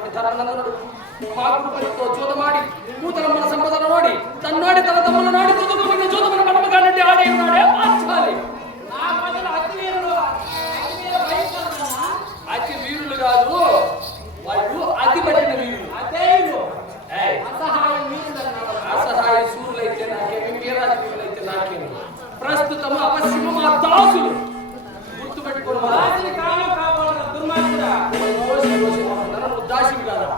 అయినటువంటి ధర్మనందనుడు మాతృపతితో జోదమాడి కూతురమ్మల సంపదను నోడి తన్నాడి తన తమ్ముల నాడి తుదుకున్న జోదమున కడమగానంటే ఆడే ఉన్నాడే మార్చాలి. అతి వీరులు కాదు, వాళ్ళు అతి పట్టిన వీరులు. అసహాయ సూర్యులైతే నాకేమి, వీరాజు వీరులైతే నాకేమి. ప్రస్తుతం అవశ్యము మా దాసులు గుర్తుపెట్టుకోవడం దాసి కాదా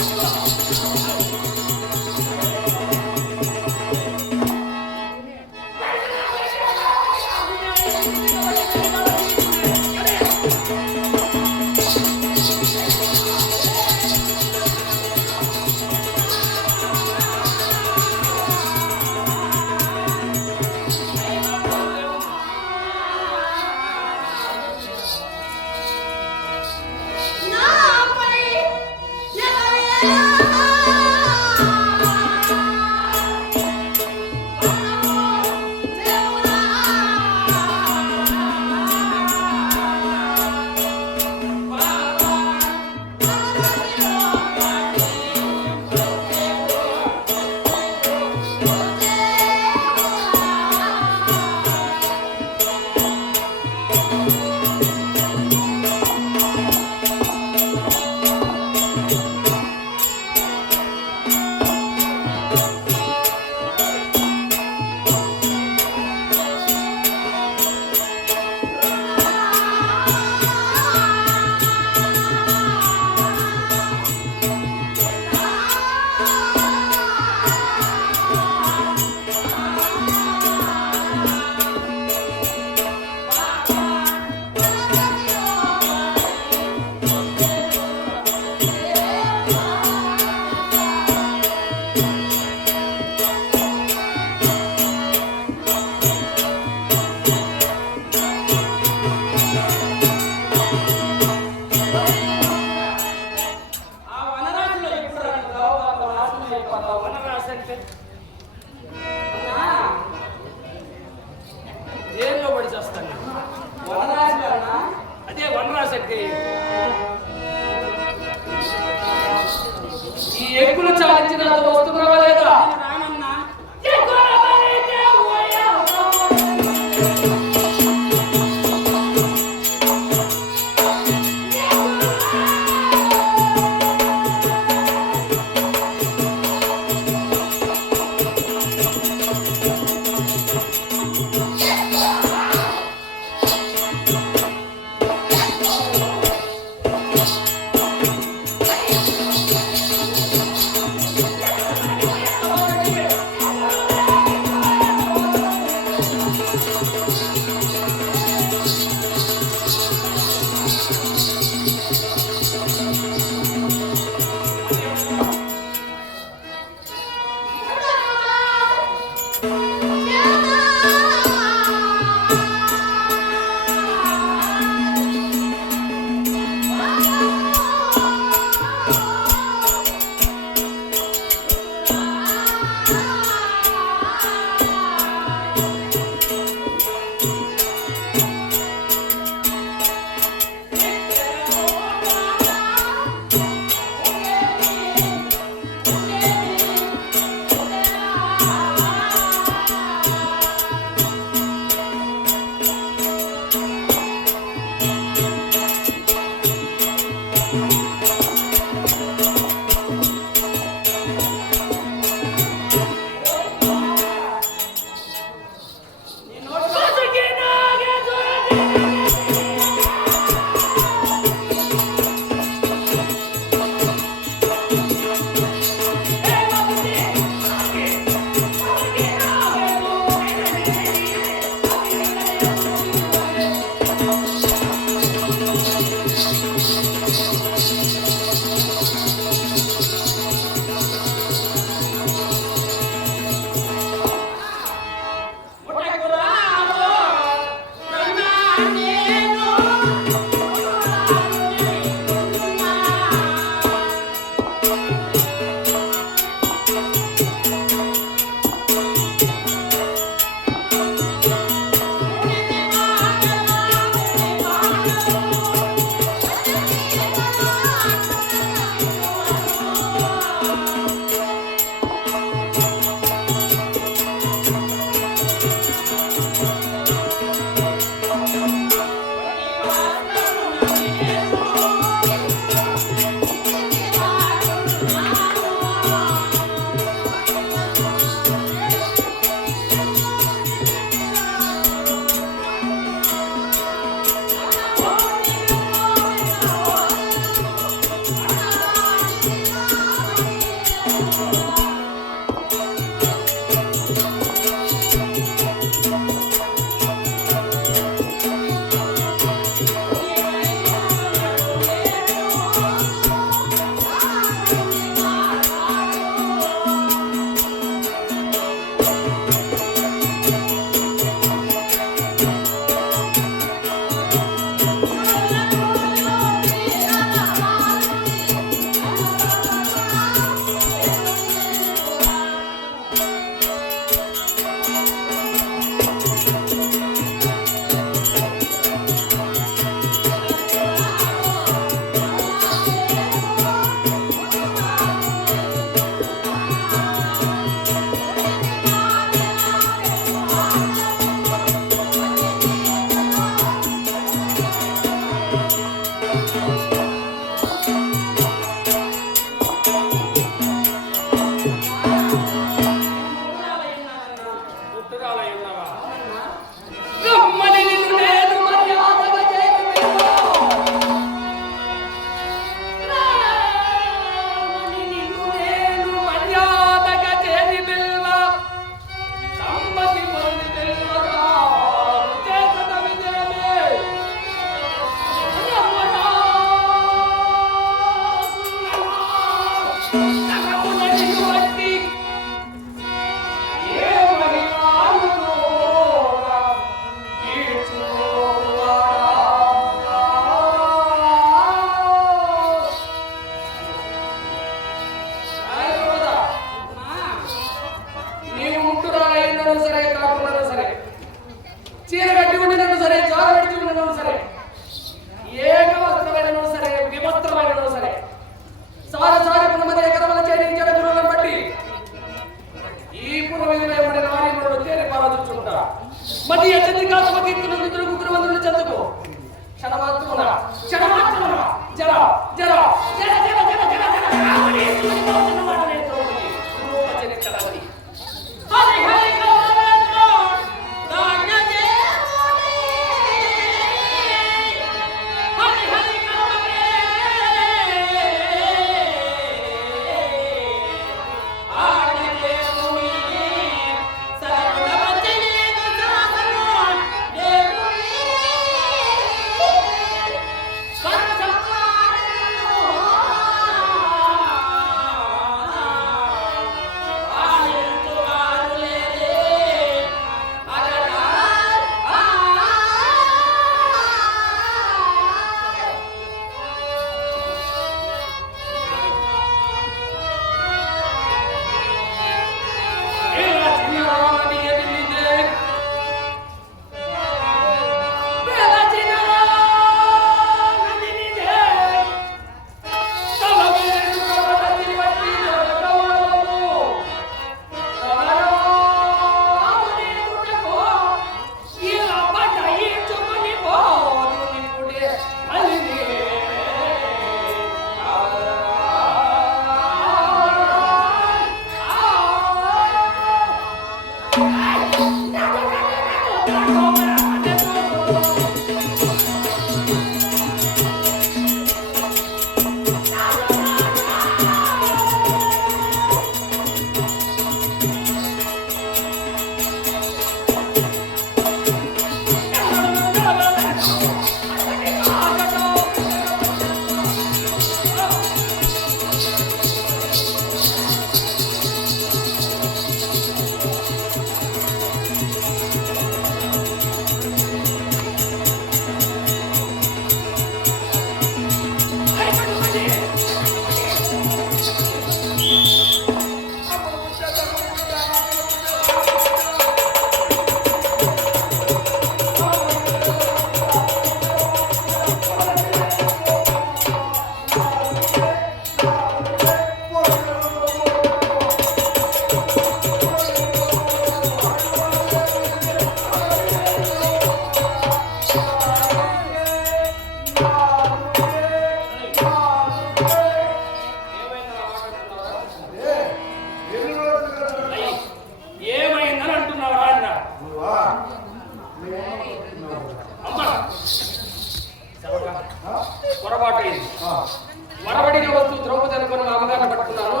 వరవడిగా వస్తూ ద్రౌపది అనుకున్న అమ్మగారిని పట్టుకున్నాను.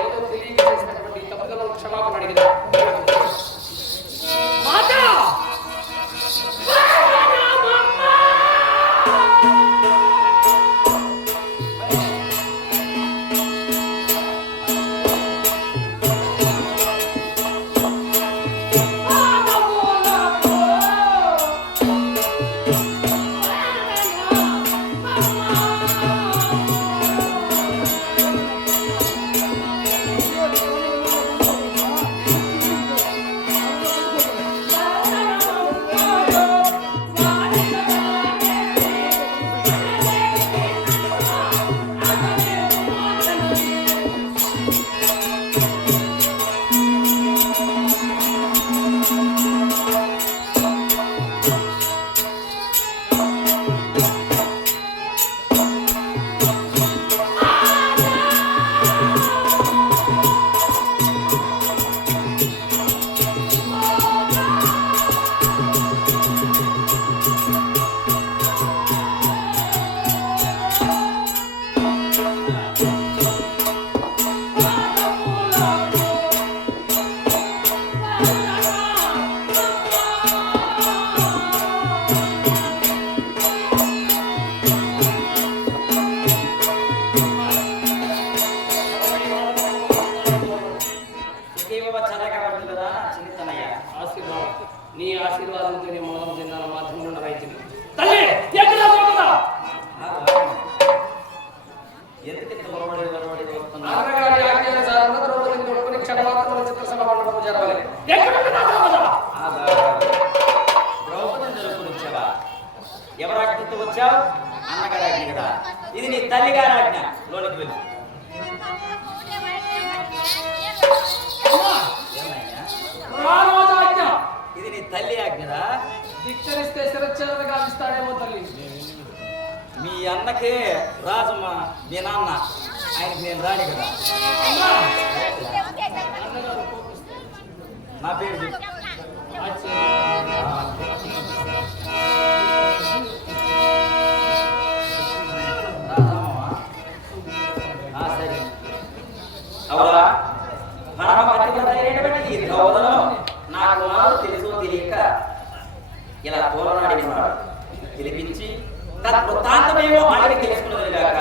ఏదో తెలియక చేసినటువంటి తప్పుదలను క్షమాపణ అడిగిన నీ ఆశీర్వాదంతో నీ మూలం చెందాల మాధ్యమంలో రైతు తల్లి ఎక్కడ ఎవరు ఆజ్ఞతో వచ్చావు? అన్నగారి ఆజ్ఞ కదా. ఇది నీ తల్లిగారి ఆజ్ఞ. లోనికి వెళ్ళి ఇది నీ తల్లి ఆజ్ఞదా? ధిక్కరిస్తే శిరచ్ఛేదన గావిస్తాడేమో తల్లి. మీ అన్నకే రాజమ్మ, మీ నాన్న, ఆయనకి నేను రాని కదా. నా పేరు చెప్పు. సరే అవునా? మనం పట్టిబట్టి నాకు మాకు తెలుసో తెలియక ఇలా తోలనాడినవాడు పిలిపించి తత్వృత్తాంతమేమో అడిగి తెలుసుకున్నది కాక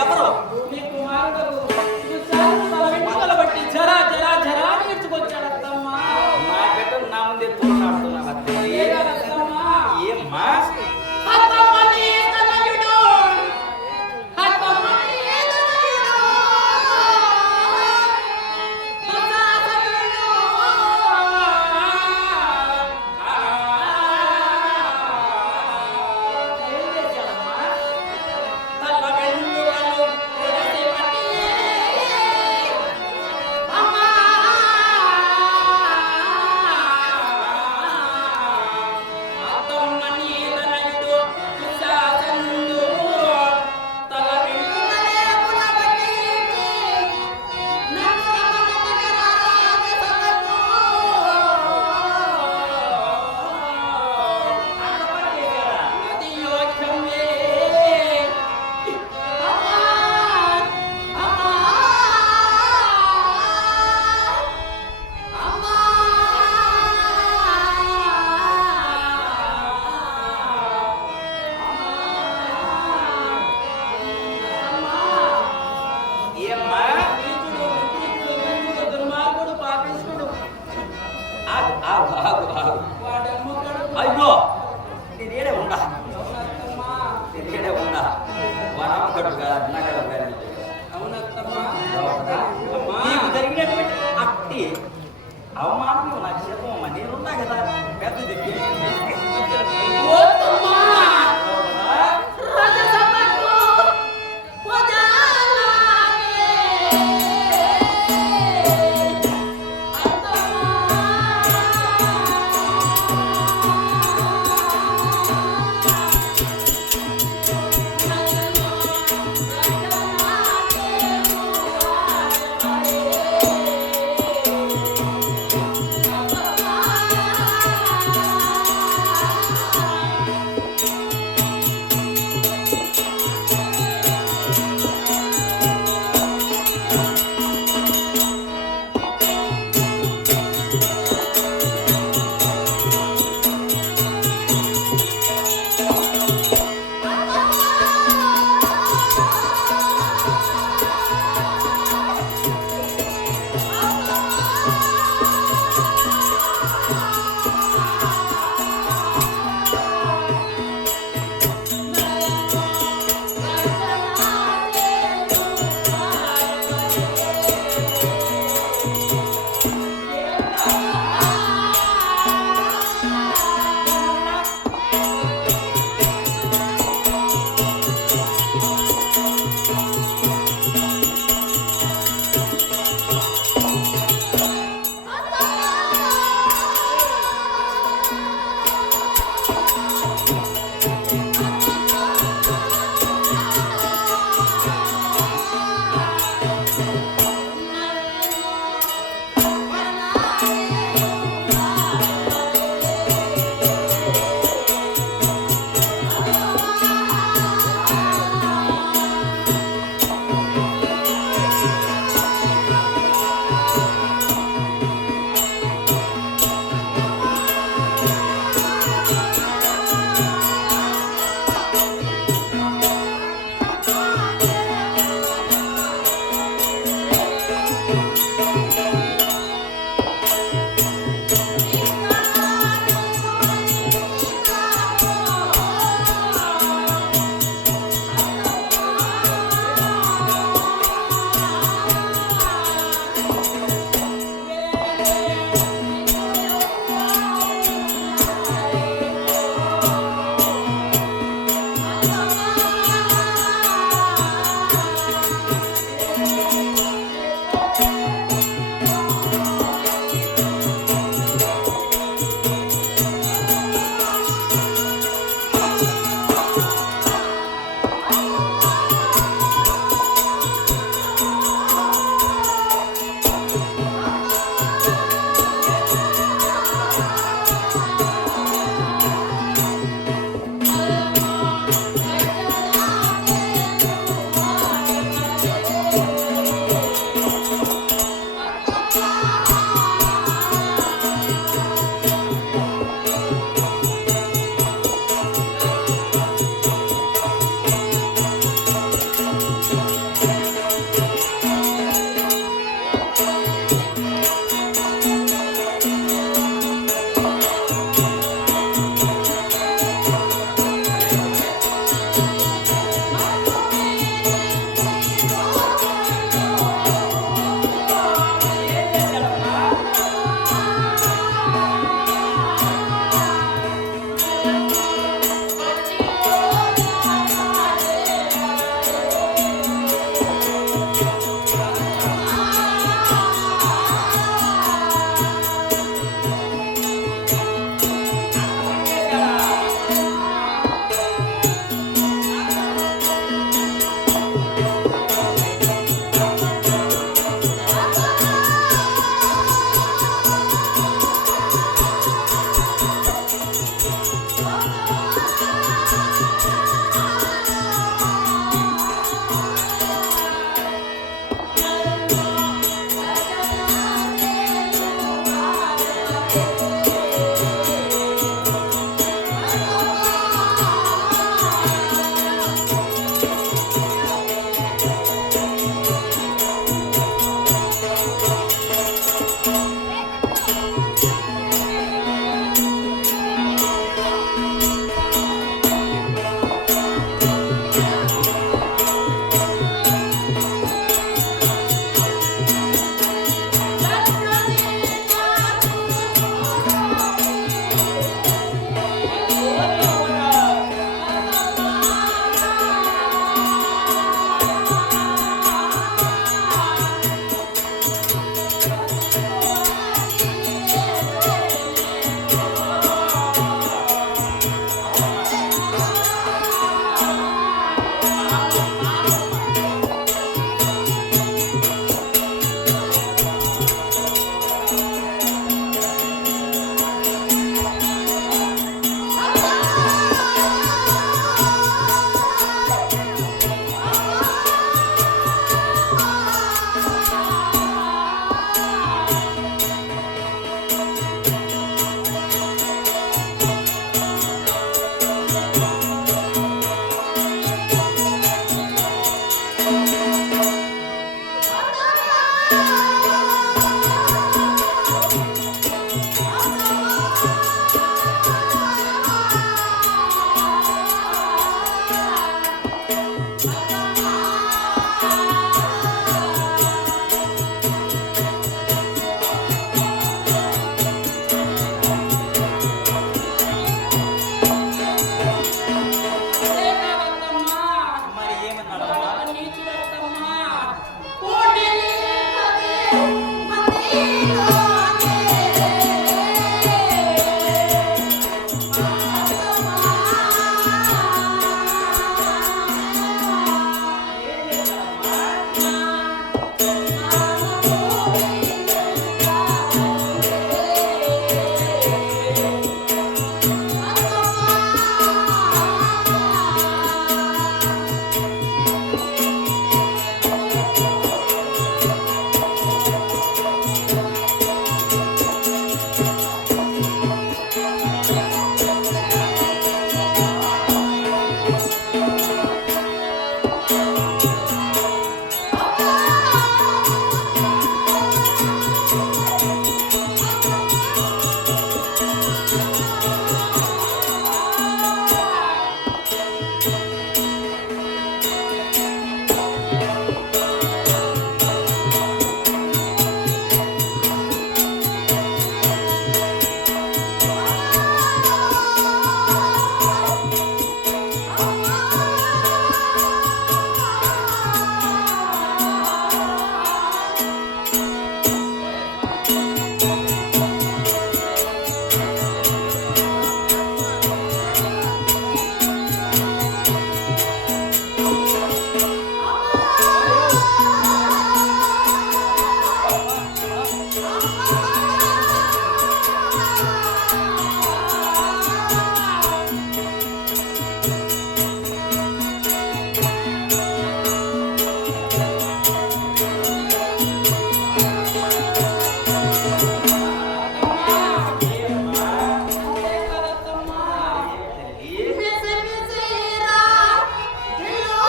ఎవరు నీ కుమారుడు తల బట్టి జరా జరా జరా నేర్చుకొచ్చాడమ్మా. నా బిడ్డలు నా ముందే తోడున్నాడుతున్నా ఏమ్మా అయ్యో నేనే ఉండా నేనే ఉండా వనమ్మకడు అన్నగడు నీకు జరిగినటువంటి అట్టి అవమానం నా చెప్పమ్మా నేనున్నా కదా పెద్ద దిక్కు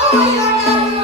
అత్తమ్మ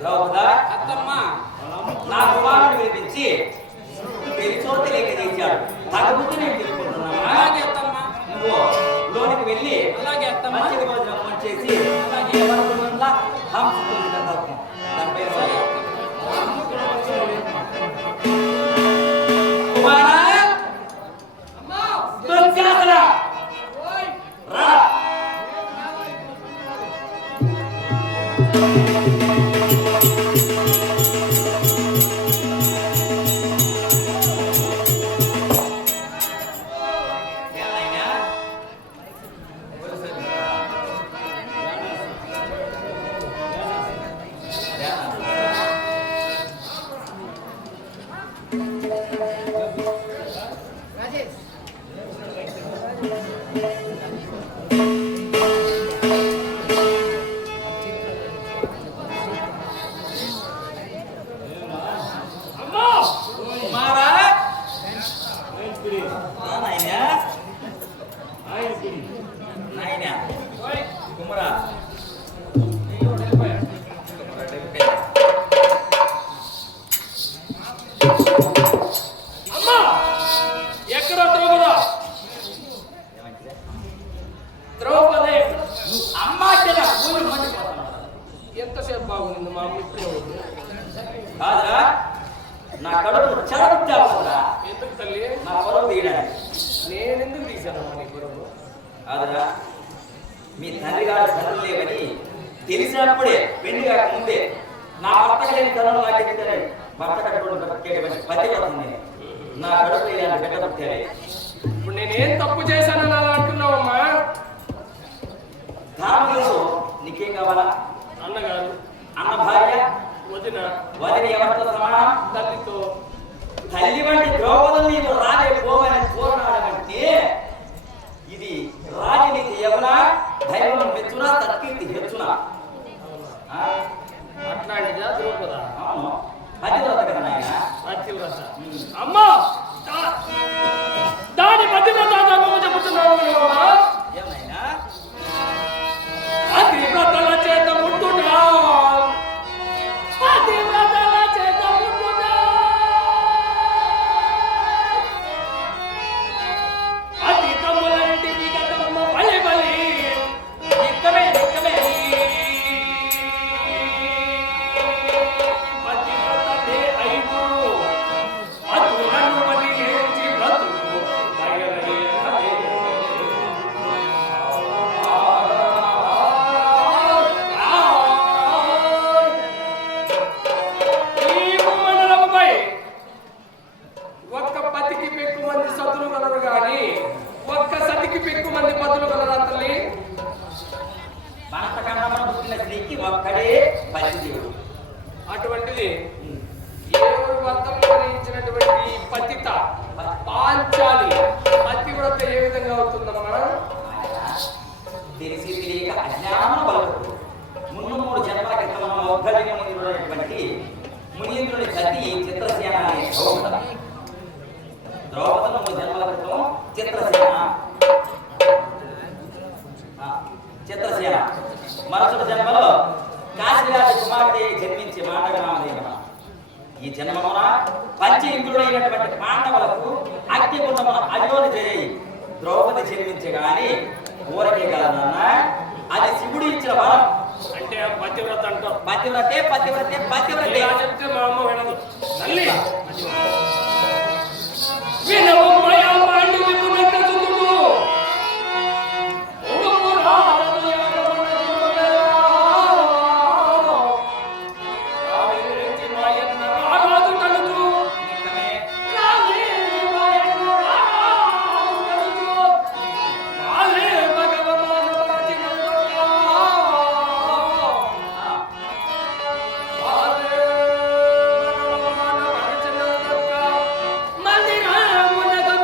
ద్రౌపద నా కుమారుడు వినిపించి పెళ్లి చోట లేక చేశాడు తగ్గుతూ నేను తెలుసుకుంటున్నాను. అలాగే అత్తమ్మా. నువ్వు లోనికి వెళ్ళి అలాగే అత్తమ్మా. మంచి భోజనం చేసి అలాగే ఏమనుకుంటుందా కుమారా దుర్గాసరా రా. ఎక్కడ ద్రౌపద? ద్రౌపదే ఎంతసేపు బాగుంది మా అమ్మ ఇప్పుడే ఉంది. కాదురా నా కడుపు చెడగొట్టావురా. ఎందుకు తల్లి? నా పొలం తీయడానికి. నేనెందుకు తీశానమ్మా నీ పొరవు? కాదురా మీ తండ్రి గారు కనులు లేవని తెలిసినప్పుడే పెళ్లి కాక ముందే నా భర్త లేని కనులు నాకు ఎత్తారని భర్త కట్టుకోవడం బతికేటువంటి పతి పడుతుంది. నా కడుపు ఇలా బిడ్డ పుట్టాలి. ఇప్పుడు నేనేం తప్పు చేశానని అలా అంటున్నావమ్మా? ధార్మికులు నీకేం కావాలా? అన్నగారు, అన్న భార్య, వదిన, వదిన ఎవరితో సమానం? తల్లితో. తల్లి వంటి ద్రౌపదులు నీవు రాలే పోవని పూర్ణాడంటే ఇది రాజనీతి యమున దైవం మెచ్చున తక్కింది హెచ్చున. అట్లాంటిదా ద్రౌపద? అవును పతివ్రత కదా నాయన. పతివ్రత. అమ్మా దాని పతివ్రత చెబుతున్నావు ఏమైనా పతివ్రతల చేత ముట్టునా, పతివ్రతల చేత ముట్టునా, అతీతములంటి విగతమ్మ బలి బలి నిక్కమే నిక్కమే పతివ్రతే అయిను అతులను వదిలేసి బ్రతుకు బయలుదేరదే. ఒక్క పతికి పెక్కు మంది సతులు కలరు గాని ఒక్క సతికి పెక్కు మంది పతులు కలరా తల్లి? భరత ఖండంలో పుట్టిన స్త్రీకి ఒక్కడే పతిదేవుడు. అటువంటిది ఎవరు వర్తంలో ఇచ్చినటువంటి పతిత పాంచాలి పతివ్రత ఏ విధంగా అవుతుందమ్మా? తెలిసి తెలియక అజ్ఞానం బలపడు. ముందు 3 జన్మల క్రితం మౌద్గల్య మునీంద్రుడైనటువంటి మునీంద్రుడి సతి చిత్రసేన అనే ద్రౌపద. ద్రౌపదను 3 జన్మల క్రితం చిత్రసేన మరుసటి జన్మలో కాశీరాజు కుమార్తె జన్మించి మాండవనామదేవన. ఈ జన్మమున పంచ ఇంద్రుడైనటువంటి పాండవులకు అగ్నిగుండమున అయోని జరిగి ద్రౌపది జన్మించే గాని ఊరకే కలదన్న. అది శివుడు ఇచ్చిన వరం. అంటే పతివ్రత అంటాం. పతివ్రతే పతివ్రతే పతివ్రతే ఇలా చెప్తే మా అమ్మ వినదు తల్లి. వినవమ్మయ్యా పాండు విపునక సుతుడు ఉడుపు రాజు యాదవునకుడుగయా. రావేచి మాయన్న రారాజు కలుగు, నిక్కమే రావేచి మాయన్న రారాజు కలుగు, వాలే భగవమాన వరచిన దొంగ. వాలే భగవమాన వరచిన దొంగ. మందిరమునకు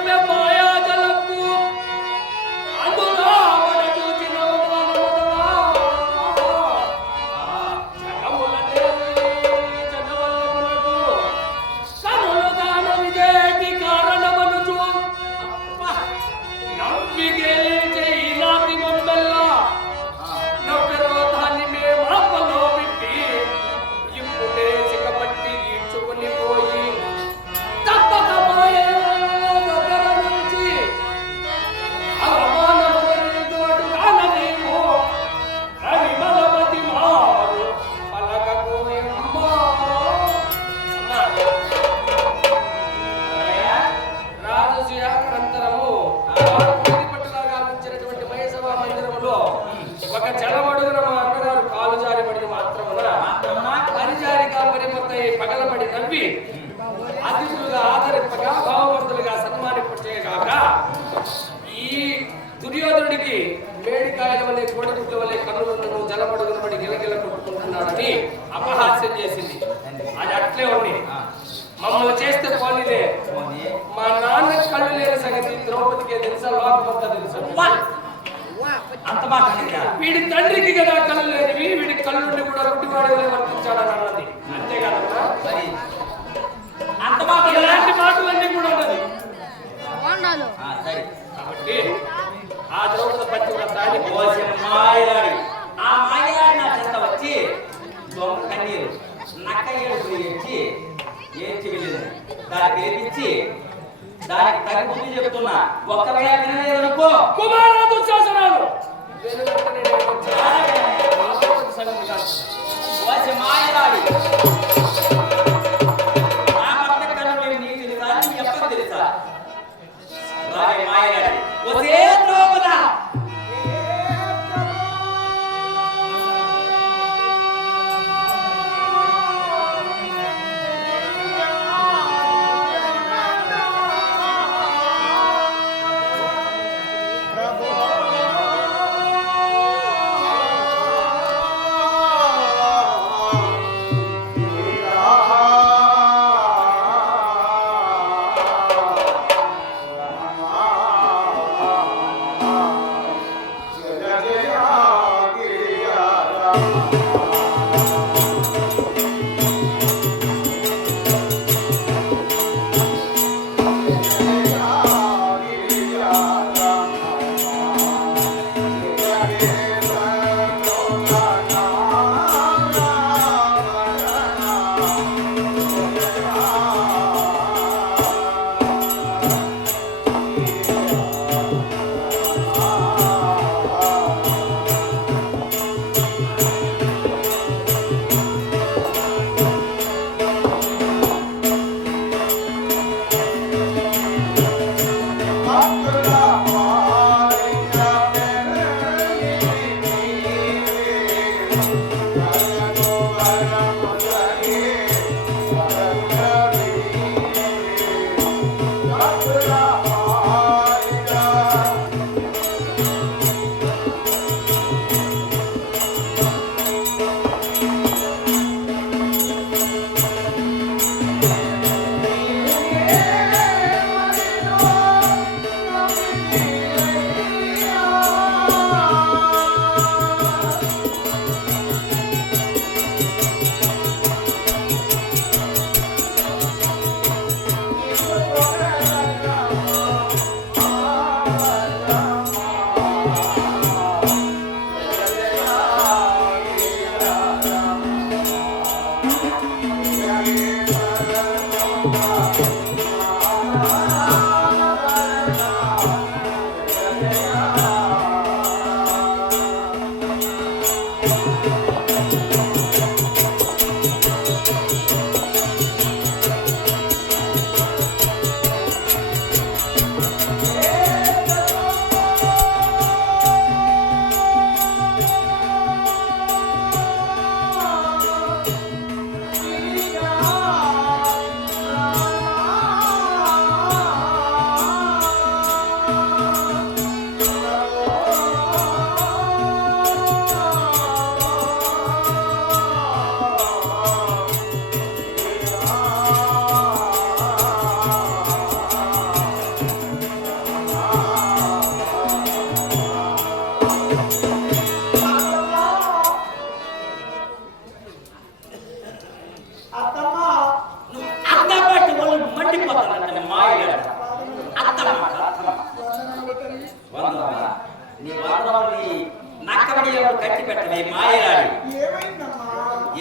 ఉన్నాడని అపహాస్యం చేసింది. అది అట్లే ఉంది. మమ్మల్ని చేస్తే పోనీలే, మా నాన్న కళ్ళు లేని సంగతి ద్రౌపదికి తెలుసా, లోకమంతా తెలుసా? అంత మాట వీడి తండ్రికి కదా కళ్ళు లేనివి, వీడి కళ్ళుండి కూడా గుడ్డివాడే వర్తించాడని అన్నది. అంతేకాదన్నా అంత మాట ఇలాంటి మాటలన్నీ కూడా ఉన్నది. కాబట్టి ఆ ద్రౌపది పట్టి కూడా తాగి మాయలాడి ఆ మాయలాడి నా చెంత వచ్చి దొంగ కన్నీరు నక్క ఏడుపు ఏడ్చి ఏడ్చి వెళ్ళింది. దాన్ని పేరించి దానికి తగ్గ బుద్ధి చెప్తున్నా. ఒక్కవేళ వినలేదనుకో కుమార దుశ్శాసనాలు మాయలాడి నా భర్త కన్నులు నీకు తెలుసా, నీ ఎప్పకు తెలుసా? రాగే మాయలాడి ఒకే ద్రౌపద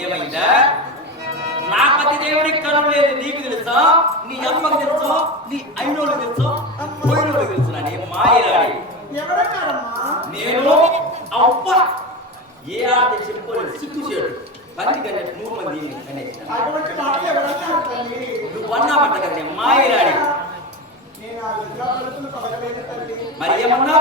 ఏమైందా? నా పతి దేవుడికి కన్ను లేదు నీకు తెలుసా? నీ అమ్మకు తెలుసా? నీ అయినోళ్ళకి తెలుసా? పోయినోళ్ళకి తెలుసు. నీ మాయలాడి నేను అవ్వ ఏ ఆట చెప్పుకోలేదు. సిగ్గు చేయడు పది కన్నట్టు 3 మంది నువ్వు అన్నామంట కదా మాయలాడి. మరి ఏమన్నా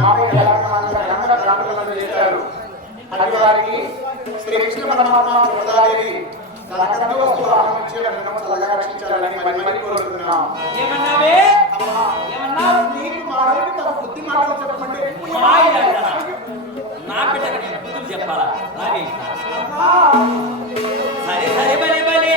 నాపై గ్రంథాలను చేశారు. అది వారికి శ్రీకృష్ణ పరమాత్మ గోదాదేవి తనకంటూ వస్తూ ఆహ్వానించే విధంగా చల్లగా రక్షించాలని మరి కోరుతున్నాం. ఏమన్నావే? అమ్మా, ఏమన్నావు? నీకు మా వైపు తన బుద్ధి మాటలు చెప్పమంటే మాయలాడరా? నా బిడ్డకు నేను బుద్ధులు చెప్పాలా? రావే. అమ్మా, సరే సరే బలే బలే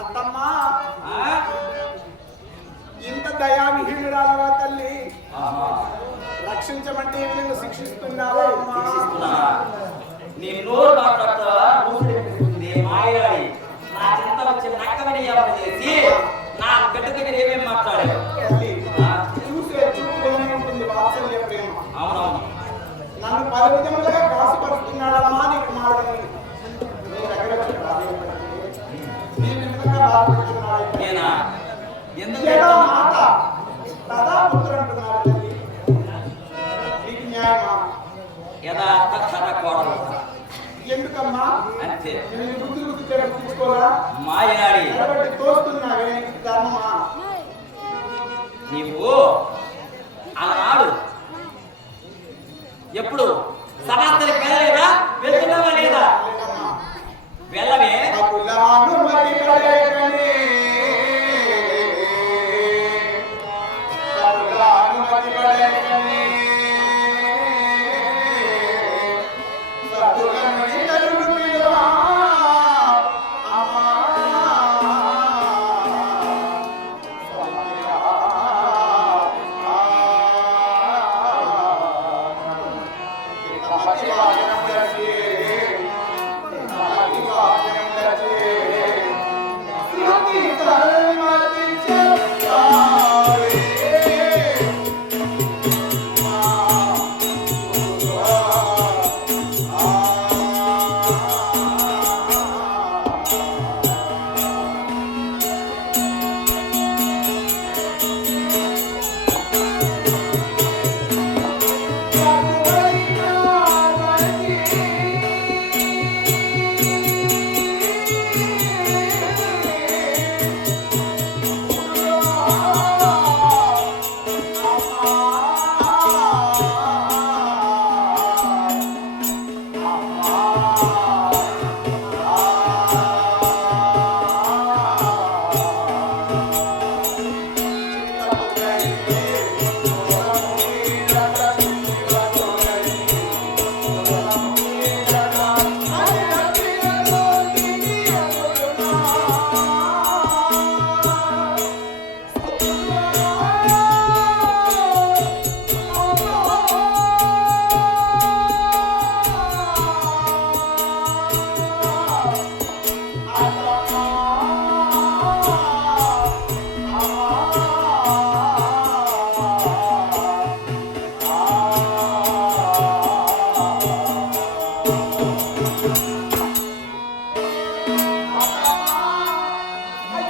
అత్తమ్మా, ఇంత దయావిహీనురాలవా తల్లి, రక్షించమంటే ఈ విధంగా శిక్షిస్తున్నావా అమ్మా? నీ నోరు మాట్లాడతావా? మాయలాడి నా చింత వచ్చి నక్కమని చేసి నా బిడ్డ దగ్గర ఏమేమి మాట్లాడావు? తల్లి, చూసే చూపులోనే ఉంటుంది వాత్సల్య ప్రేమ. అవునవును. నన్ను పలు విధములుగా కాసుపరుస్తున్నాడమ్మా నీ కుమారుడు. నీ దగ్గర వచ్చి బాధపడుతుంది. నీ విధంగా బాధపడుతున్నాడు. నేనా? ఎందుకు ఏదో ఏడుస్తున్నావు? మాట తదా పుత్రుడు అంటున్నాడు తల్లి. నీకు న్యాయమా? యథార్థ కథ కోడలు ఎందుకమ్మా అంతే. నేను బుద్ధి తెచ్చుకోరా? మాయలాడి నిలబెట్టి తోస్తున్నావే, నీకు ధర్మమా? నీవు అలనాడు ఎప్పుడు సమాప్తికి వెళ్ళలేదా? వెళ్తున్నావా లేదా? లేదమ్మా. వెళ్ళవే. అకులాను మతి పడేకనే, అకులాను మతి పడేకనే, సతులను ఇతరులు పిలువా, అమ్మా, సౌమ్యా, మతి వాచనం దర్శి, మతి వాచనం దర్శి, శృతి తన్మతి చెప్తారే,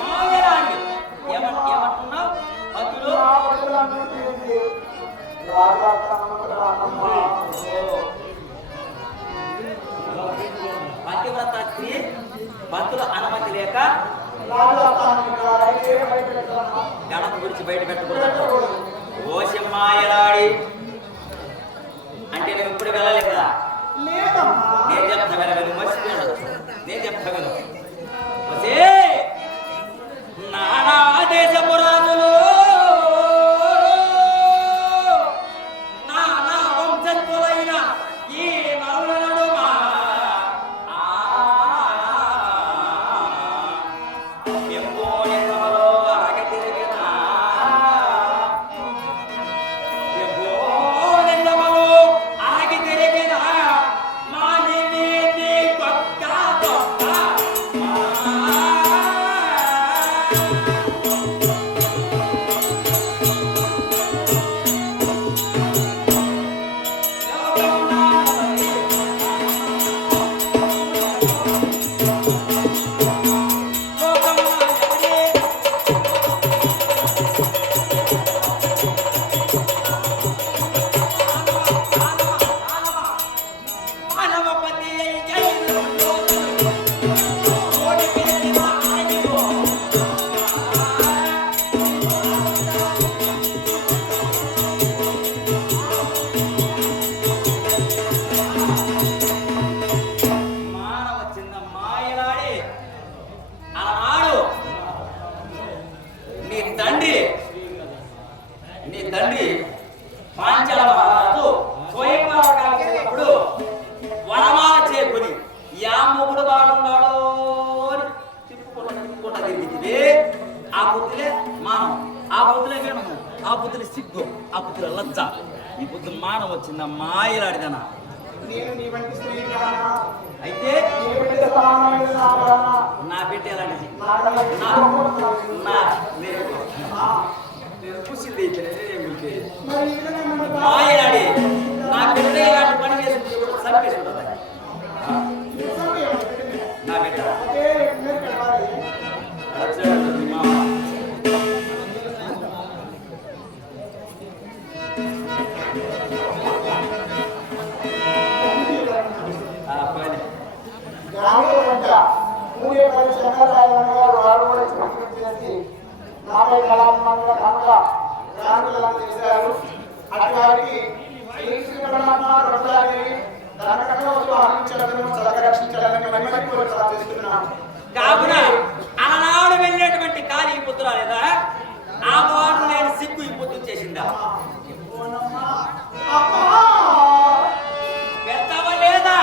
మాయలాడి ఏమంటున్నావు? అతులు పతివ్రత స్త్రీ భక్తుల అనుమతి లేక గడప గురించి బయట పెట్టకూడదు. ఓషమ్మాయలాడి అంటే నువ్వు ఇప్పుడు వెళ్ళలేదు కదా? లేదమ్మా. నేను చెప్తా విను, మర్చిపోయాడు. నేను చెప్తా విను. మానవ చిన్న మాయలాడి అలనాడు నీ తండ్రి పాంచాల మహారాజు స్వయంవరం చేసినప్పుడు వనమాల చేకుని యా మొగుడు బాగున్నాడో అని తిప్పుకుంటా తిరిగితే ఆ బుద్ధులే మానవం, ఆ బుద్ధులే వినము, ఆ బుద్ధులే సిగ్గు, ఆ బుద్ధుల లజ్జ. ఈ బుద్ధు మానవ చిన్న మాయలాడిదనా. నేను నీ వంటి స్త్రీ కానా? అయితే నీ బిడ్డ సమానమైన నా ప్రాణ. నా బిడ్డ ఎలాంటిది? నా కళ్ళకి చూడకూడదు. కూసింది మరి ఈ విధంగా నన్ను మాయలాడి నా బిడ్డ ఇలాంటి పని చేసి చంపేసి ఉంటుంది. నిజమే ఏమంటుంది? నా బిడ్డ ఒకే మీరు కలవాలి. అచ్చండి మామ. ఆ పని గ్రామీణ మధ్య మూడే పది చంద్రరాయలన్న గారు వారు కూడా చేసి నాపై కళాత్మకంగా కనుక గ్రామీణులను చేశారు. అటు వారికి శ్రీ పరమాత్మ ప్రభుత్వాన్ని ధనకటవస్తు ఆహరించాలని చల్లగా రక్షించాలని మహిమని కోరి ప్రార్థిస్తున్నాను. కావున ఆనాడు వెళ్ళేటువంటి కాలి పుత్ర లేదా ఆ వారు నేను సిగ్గు ఈ పుత్రు చేసిందా పెడతావా లేదా?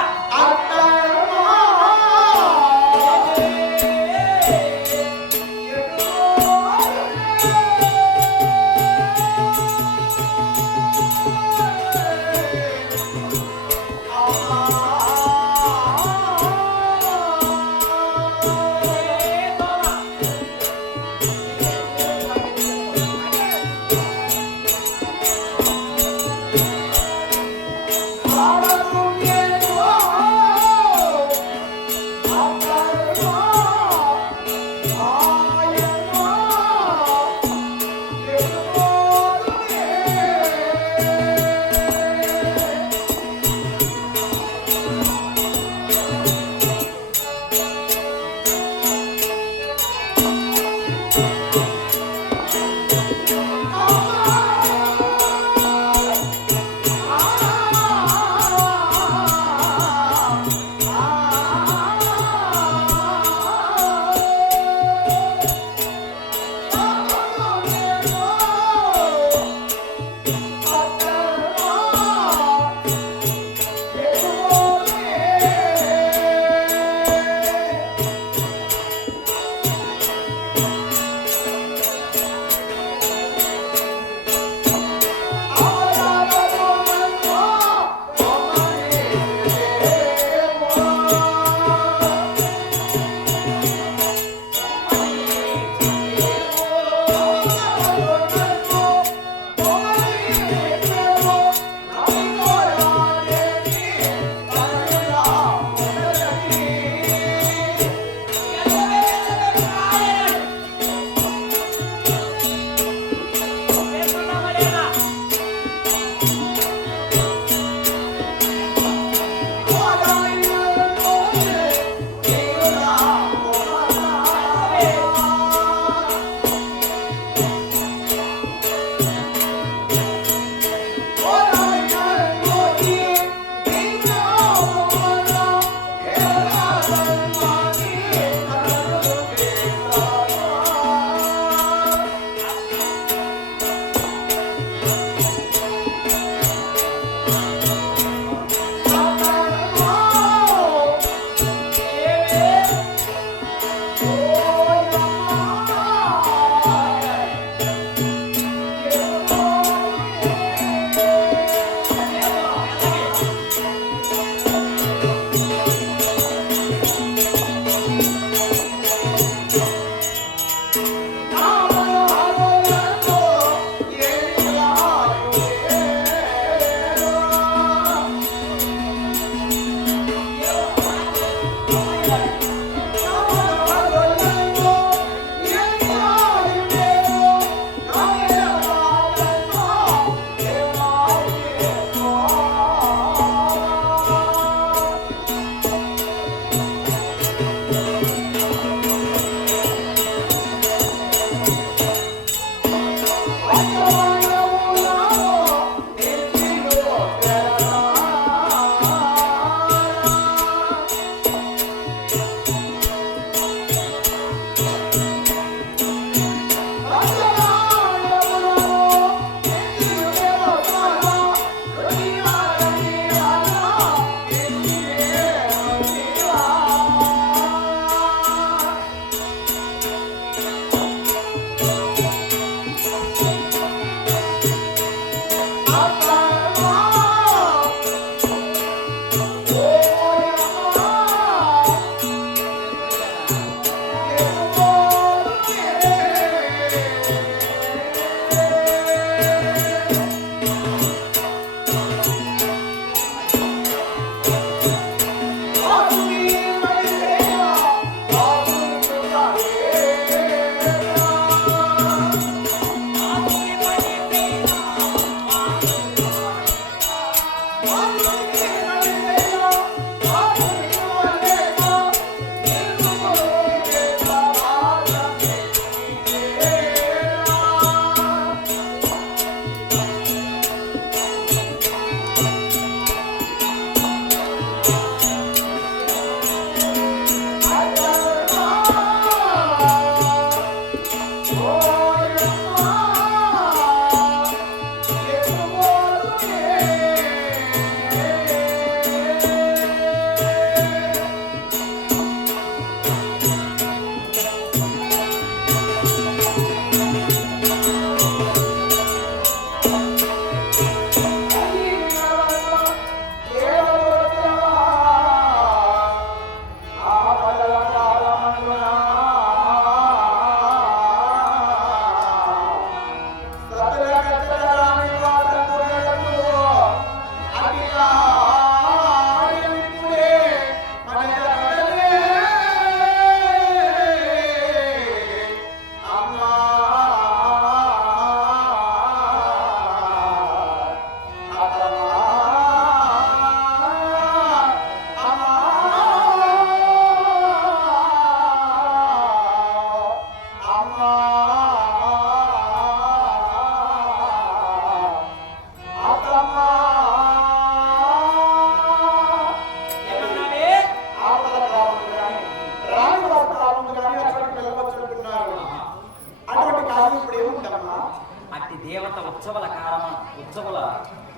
అట్టి దేవత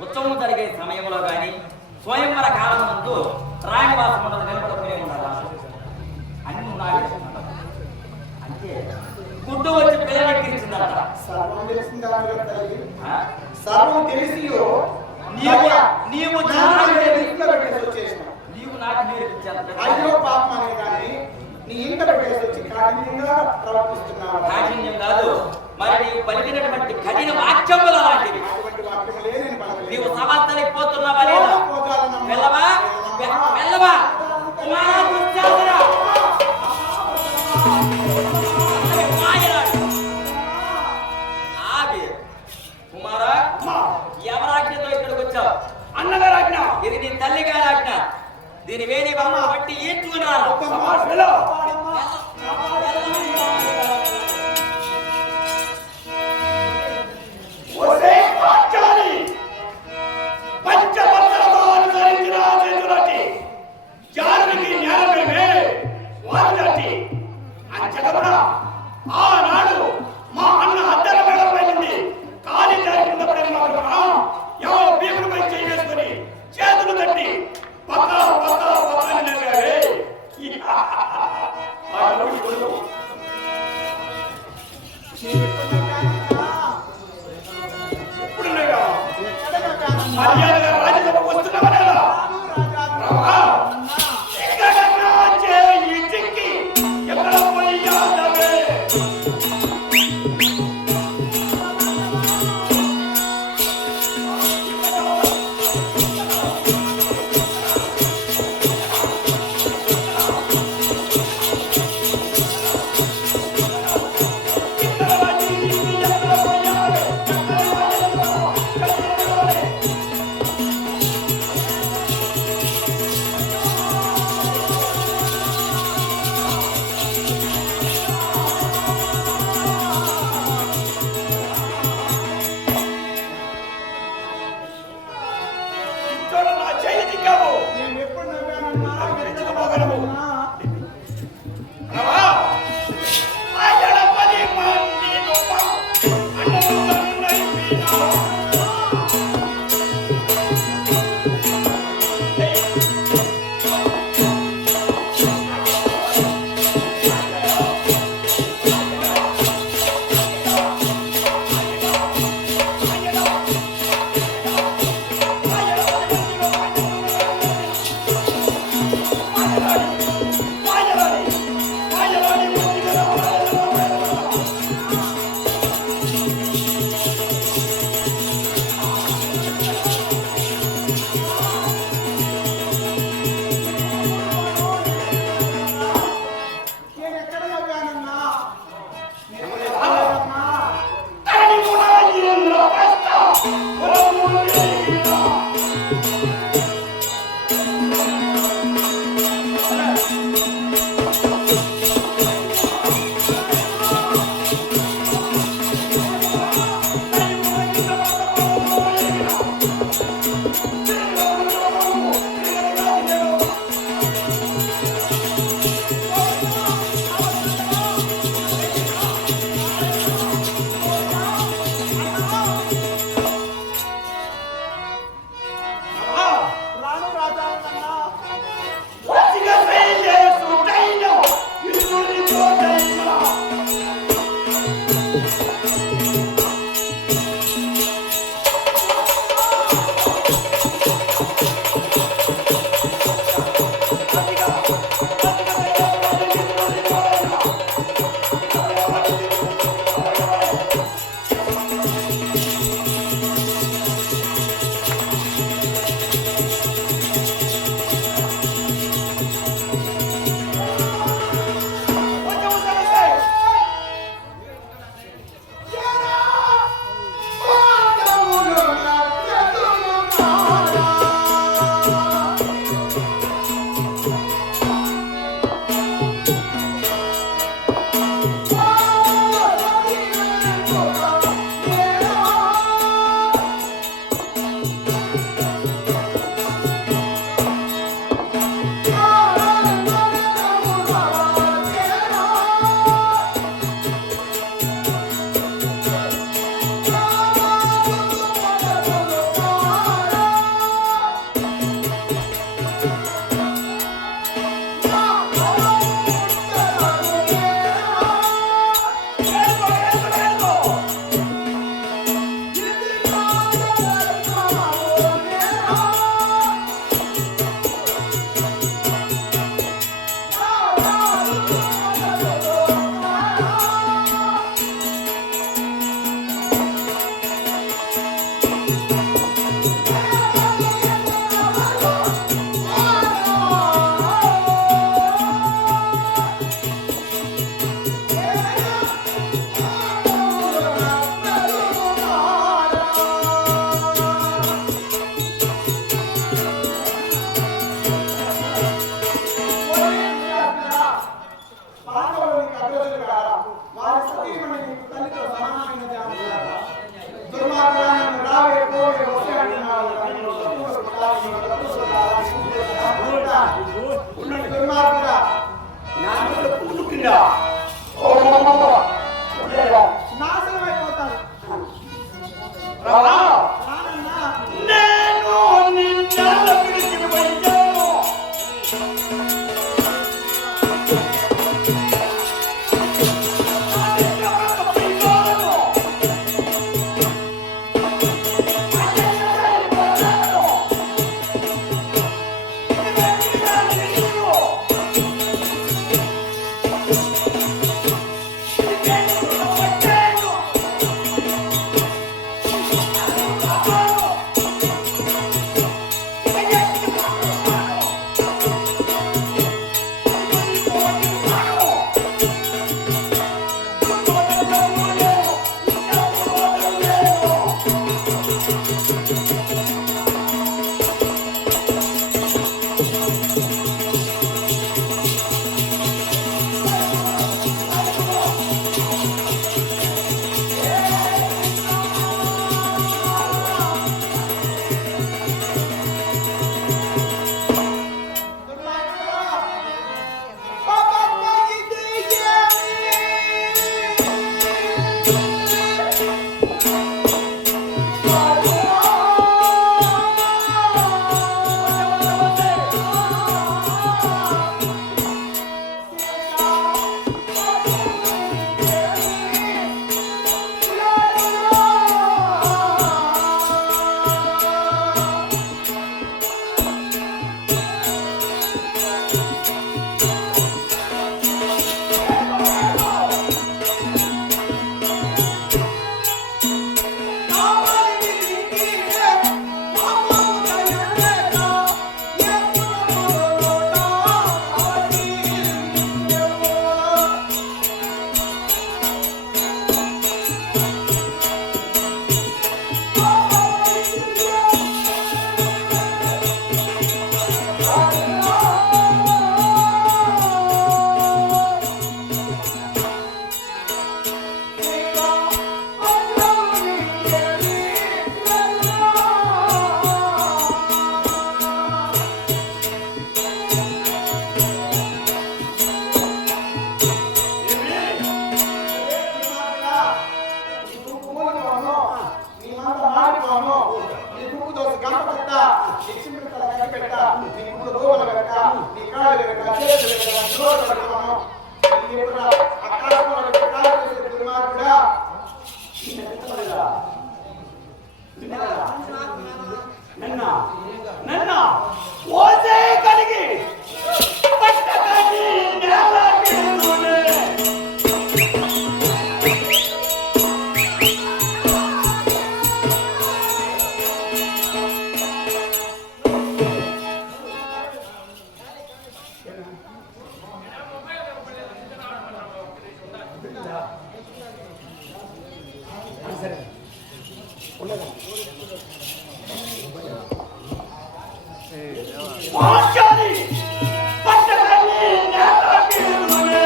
ఉత్సవం జరిగే సమయంలో కానీ స్వయంవర కాలం నందు రాణివాసం నిలబడుకునే ఉండాలా అన్ని ఉన్నాయి. అంటే గుడ్డు వచ్చి పిల్లలెక్కించిందట. సర్వం తెలిసిందా తల్లి? ఆ? సర్వం తెలిసి నీవు నాకు నేర్పించాను. అయ్యో పాపం అనే కానీ నీ ఇంట పెట్టేసి వచ్చి కాఠిన్యంగా ప్రవర్తిస్తున్నావు. కాఠిన్యం కాదు, మరి నీవు పలికినటువంటి కఠిన వాక్యములు అలాంటివి. అటువంటి వాక్యములే నేను పలకలేదు. నీవు సమాప్తానికి పోతున్నావా లేదా? వెళ్ళవా వెళ్ళవా కుమారా దుశ్శాసన! ఆగి కుమారా, ఎవరాజ్ఞతో ఇక్కడికి వచ్చావు? అన్నగారు ఆజ్ఞ. ఇది నీ తల్లి గారి ఆజ్ఞ. దీని వేడి బొమ్మ బట్టి ఈడ్చుకుని రా. ఆనాడు మా అన్న అద్దెల వెళ్ళబడింది. ఖాళీ జరిగిన భీముడిపై చేసుకుని చేతులు తట్టి పక్క పక్క పక్కని నవ్వాడే. ఎప్పుడున్నాగా మర్యాదగా రాజసభకు వస్తున్నావా లేదా? ఎక్కడ పోయాదవే? ఉండేగా. నాశనం అయిపోతారు. రావా? రానన్నా నేను నిన్నెల్ల పిలిచి పోయాను. నన్న ఓసే కలిగి పట్టకని నేలకి నునే వాచాలి పట్టకని నేలకి నునే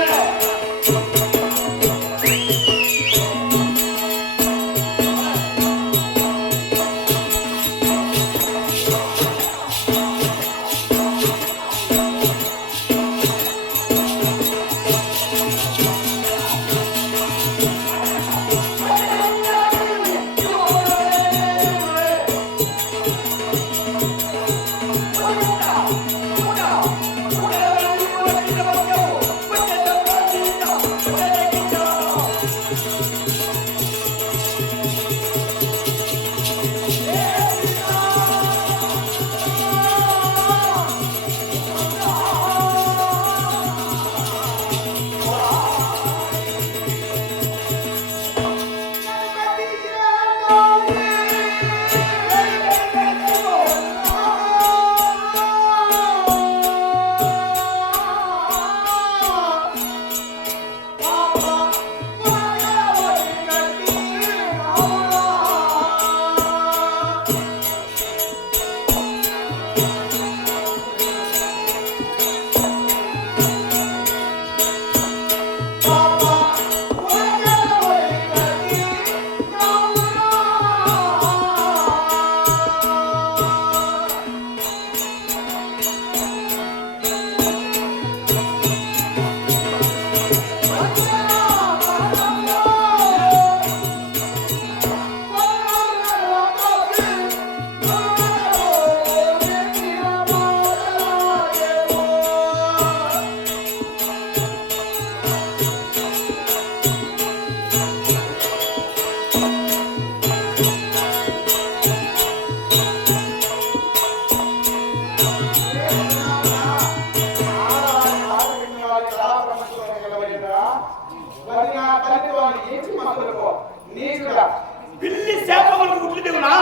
ఊరడించునా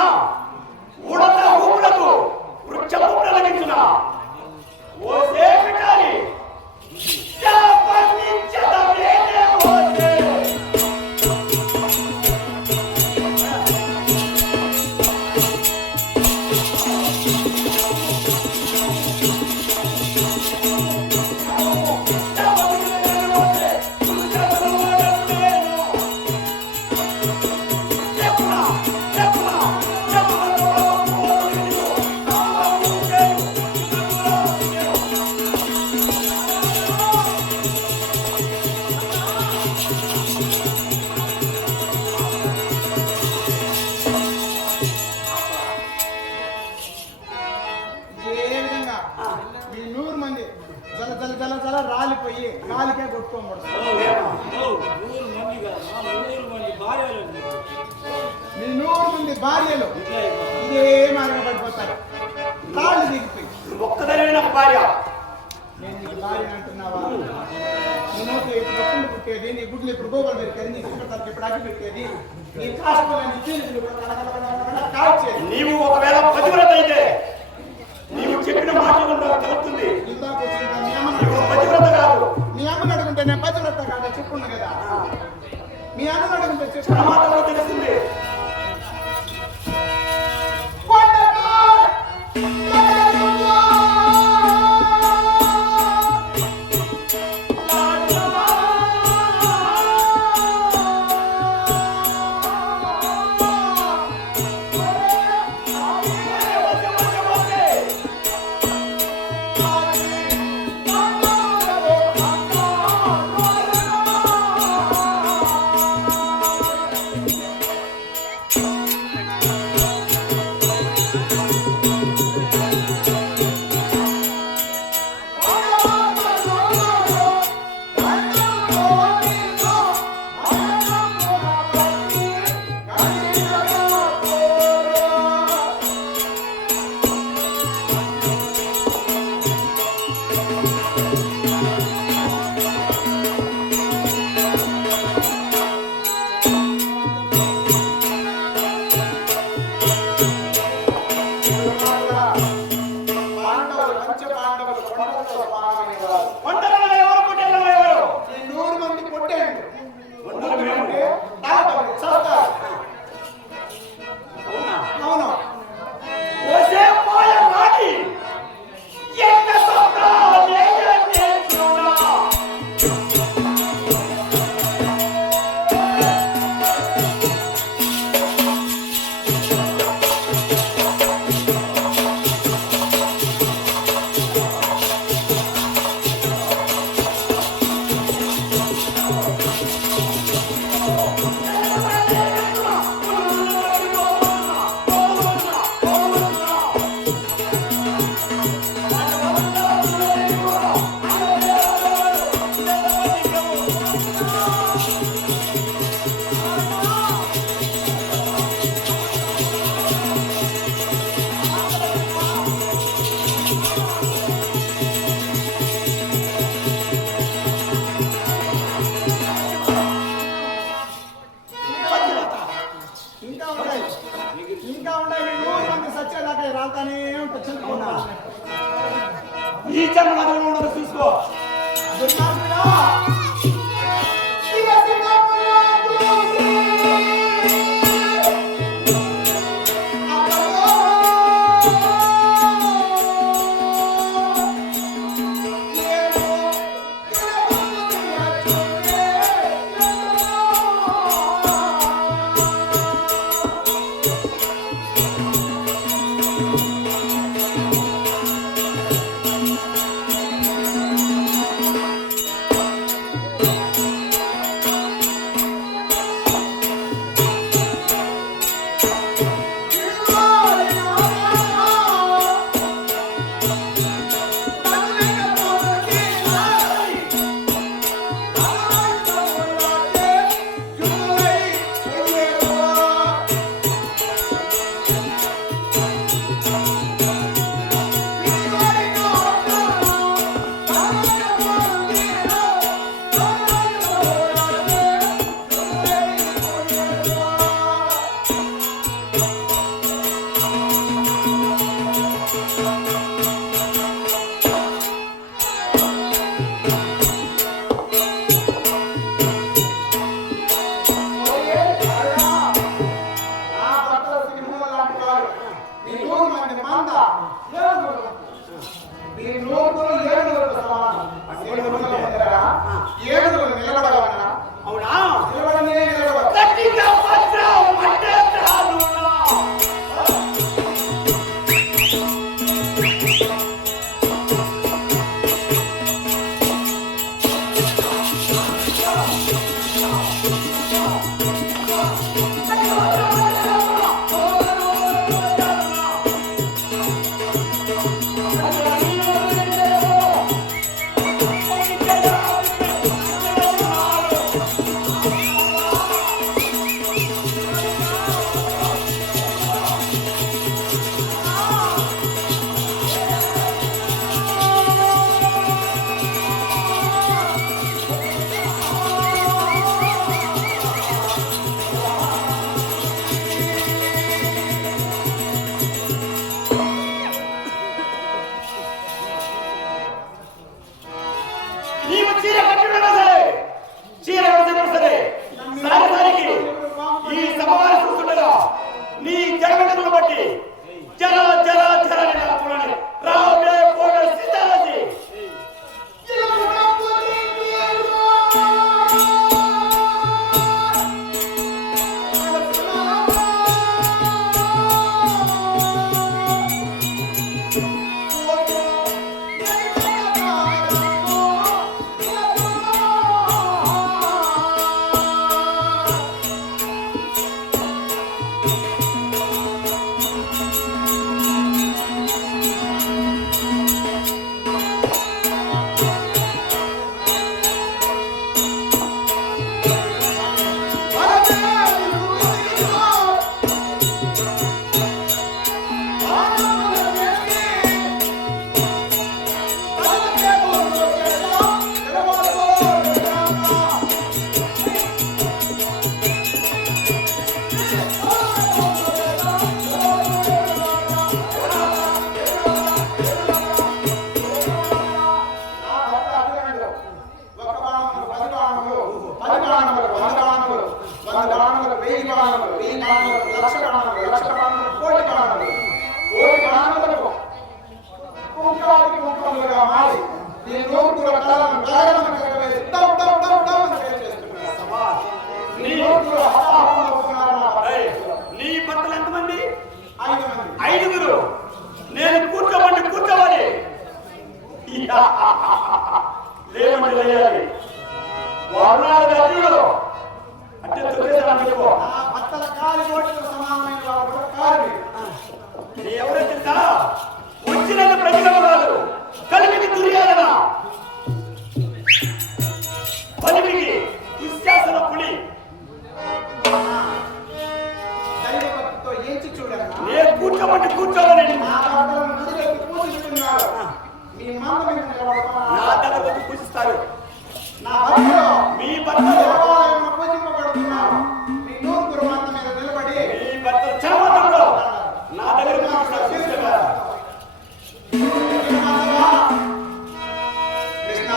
ఉడత ఊపులకు వృక్షము ప్రలగించునా ఓ సేపిటారి శాపనించదవేనే ఓసే ఏ విధంగా ఈ 100 మంది జల జల జల జల రాలిపోయి కాలికే కొట్టుకోబడుతుంది మీ 100 మంది భార్యలు ఇదే మార్గం పడిపోతారు కాళ్ళు దిగిపోయి ఒక్కదనే నాకు భార్య నేను నీ భార్య అంటున్నావా నీ నోట్లో ఇప్పుడు రప్పులు పుట్టేది నీ గుడ్లు ఇప్పుడు గోగలు పెరికేది నీ చుట్టూ ఇప్పుడు అగ్గి పెట్టేది నీ కాసుకొని కాల్చేది నీవు ఒకవేళ పతివ్రత అయితే నీవు చెప్పిన మాటలు నాకు తెలుస్తుంది ఇందాక వచ్చిన మీ నీవు అమ్మ పతివ్రత కాదు మీ అమ్మని అడుగుంటే నేను పతివ్రత కాదా చెప్పున్నా కదా మీ అన్నని అడుగుంటే నా చెప్పు మాటలో తెలుస్తుంది కొండలలో ఎవరు పుట్టెలలో ఎవరు 100 మంది కొట్టేయండి కొండలు మేము అవును ఓసే పోయ రాణి ఎంత స్వప్నాలే నేర్చునా ఇంకా ఉన్నాయి 100 మంది సచ్చేదాకా రాతానే ఉంటుంది చెప్పుకున్నా ఈ జన్మలో ఉండదు చూసుకో దుర్మార్గుడా ఏనుగులు. మీ నోకులు ఏనుగులకు సమానం. ఏనుగుల ముందర ఏనుగులు నిలబడవన్నా? అవునా? నిలబడనే నిలబడవు. గట్టిగా పట్టావు, పట్టేస్తాను నా. నీవు చీర కట్టుకున్నా సరే, చీర కట్టుకున్నా సరే, సాగడానికి ఈ సమావేశం చూస్తుండగా నీ జగమెడుగును బట్టి జర జర జర చూడండి రాబే పోడ సీతారాజీ. నీ భర్తలు ఎంతమంది? ఐదుగురు. నేను కూర్చోమంటే కూర్చోవాలి, లేమంటే లేయాలి. వారునాడు అర్జునుడు అంటే తులసిరాముడు భర్తల కాలి కోటితో సమానమైన వాడు కాలి. ఎవరైతే వచ్చినట్టు ప్రజలు కాదు, కలిపికి దుర్యోధన, పలిపికి దుశ్శాసన పులి. దైవభక్తితో ఏంచి చూడన్నా. నేను కూర్చోమంటే కూర్చోవాలి. నా భర్తలను నదిలోకి పూజిస్తున్నారు. మీ మంద మీద నిలబడతానా? నా తల పూజిస్తారు. నా భర్తలు మీ భర్తలు దేవాలయంలో పూజింపబడుతున్నారు. మీ నూరుగురు మంద మీద నిలబడి మీ భర్తలు చరమతంలో నా దగ్గర కూర్చున్నారు. కృష్ణ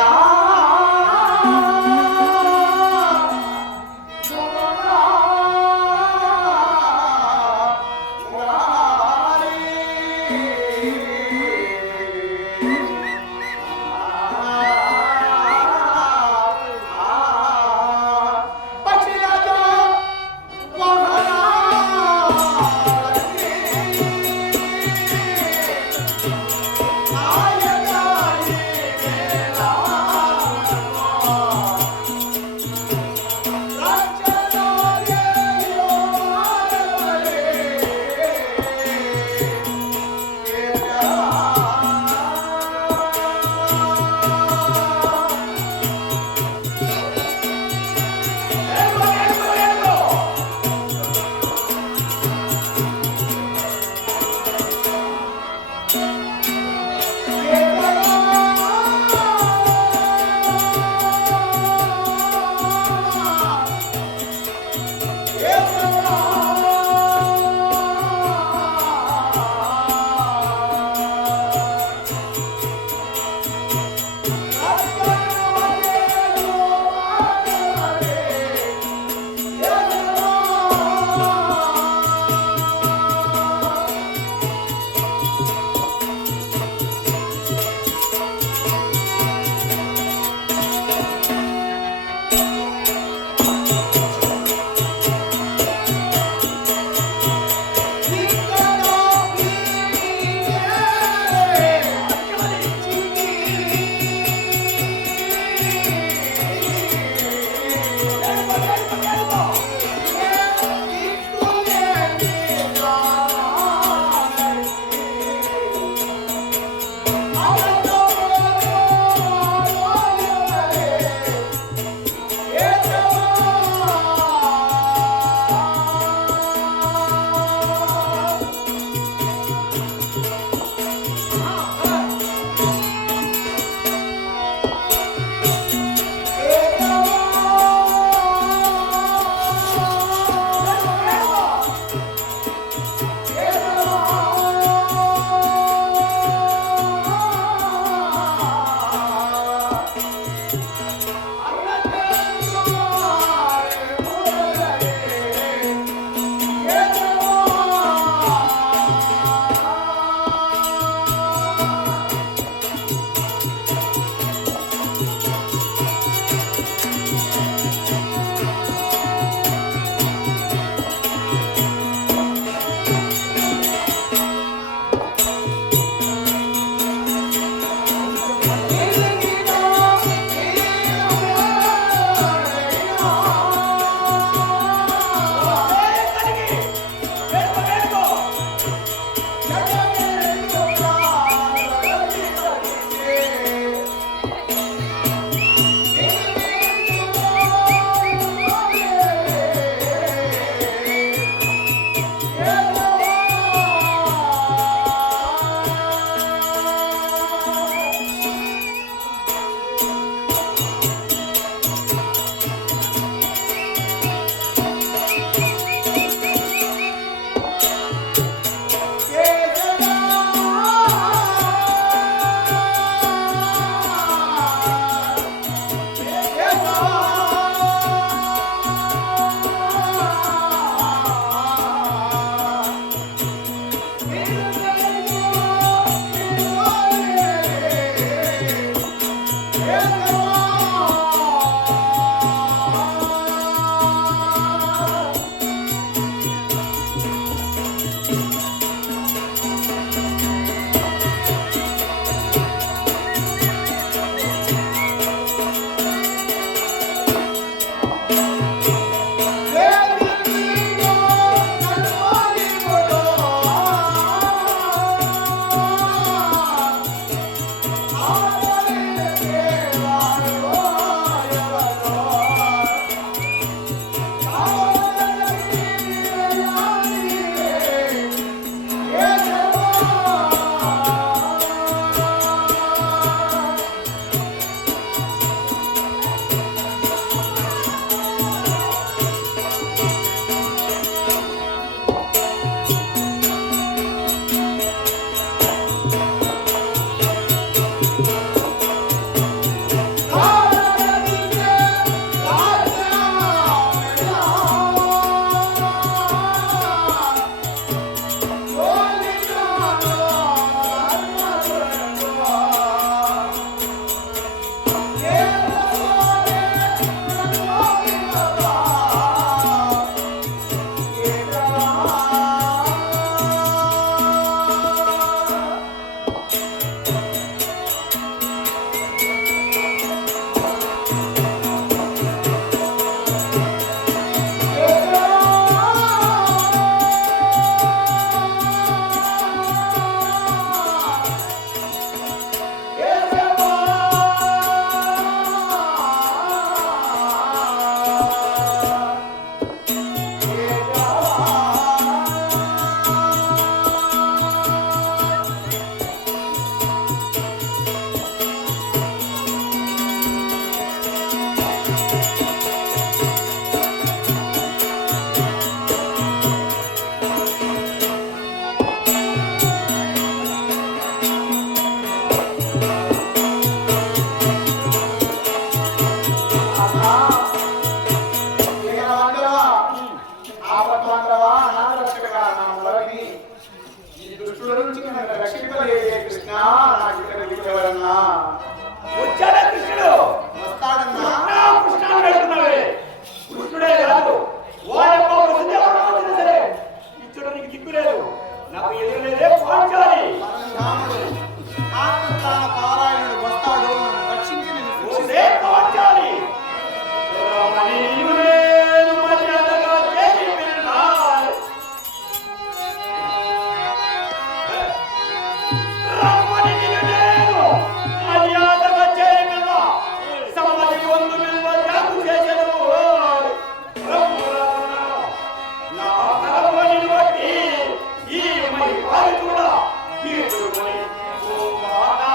నా తలపని బట్టి ఈ మై వారి కూడా తీర్చుకొని పోవాలా.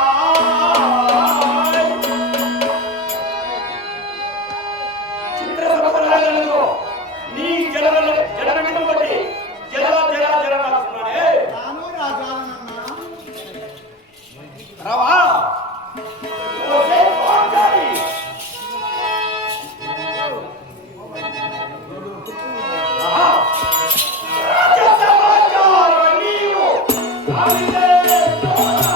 చిత్ర సంప్రదాయాలలో నీ జననం బట్టి జల నాకున్నాడే. రాను రాజానన్నా. రవా ఓసే పాంచాలి. ఆహా రాజ్య సమాచార నీవు ఆవిదే తోరా.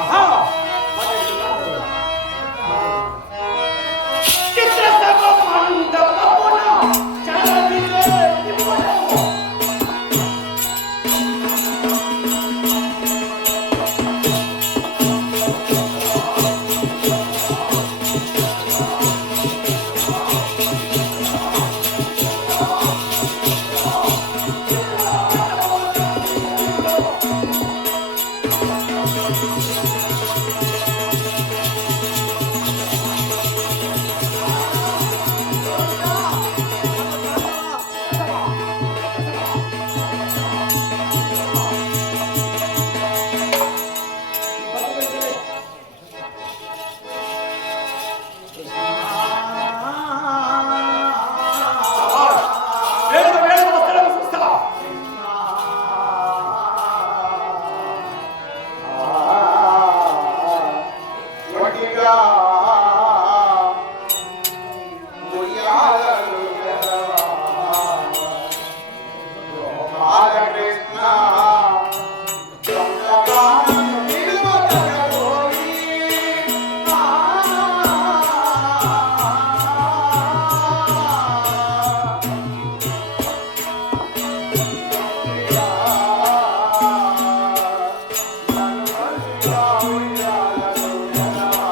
ఆహా చిత్ర మండపమున చలవిలే నిమలము. వేద వస్త్రం చూస్తా. ఒడిగా ఉయ్యాలలు గెలవా. బాలకృష్ణ సొంతగా నిలువదగబోయి. నన్ను మనిషిగా ఉయ్యాలలు గెలవా.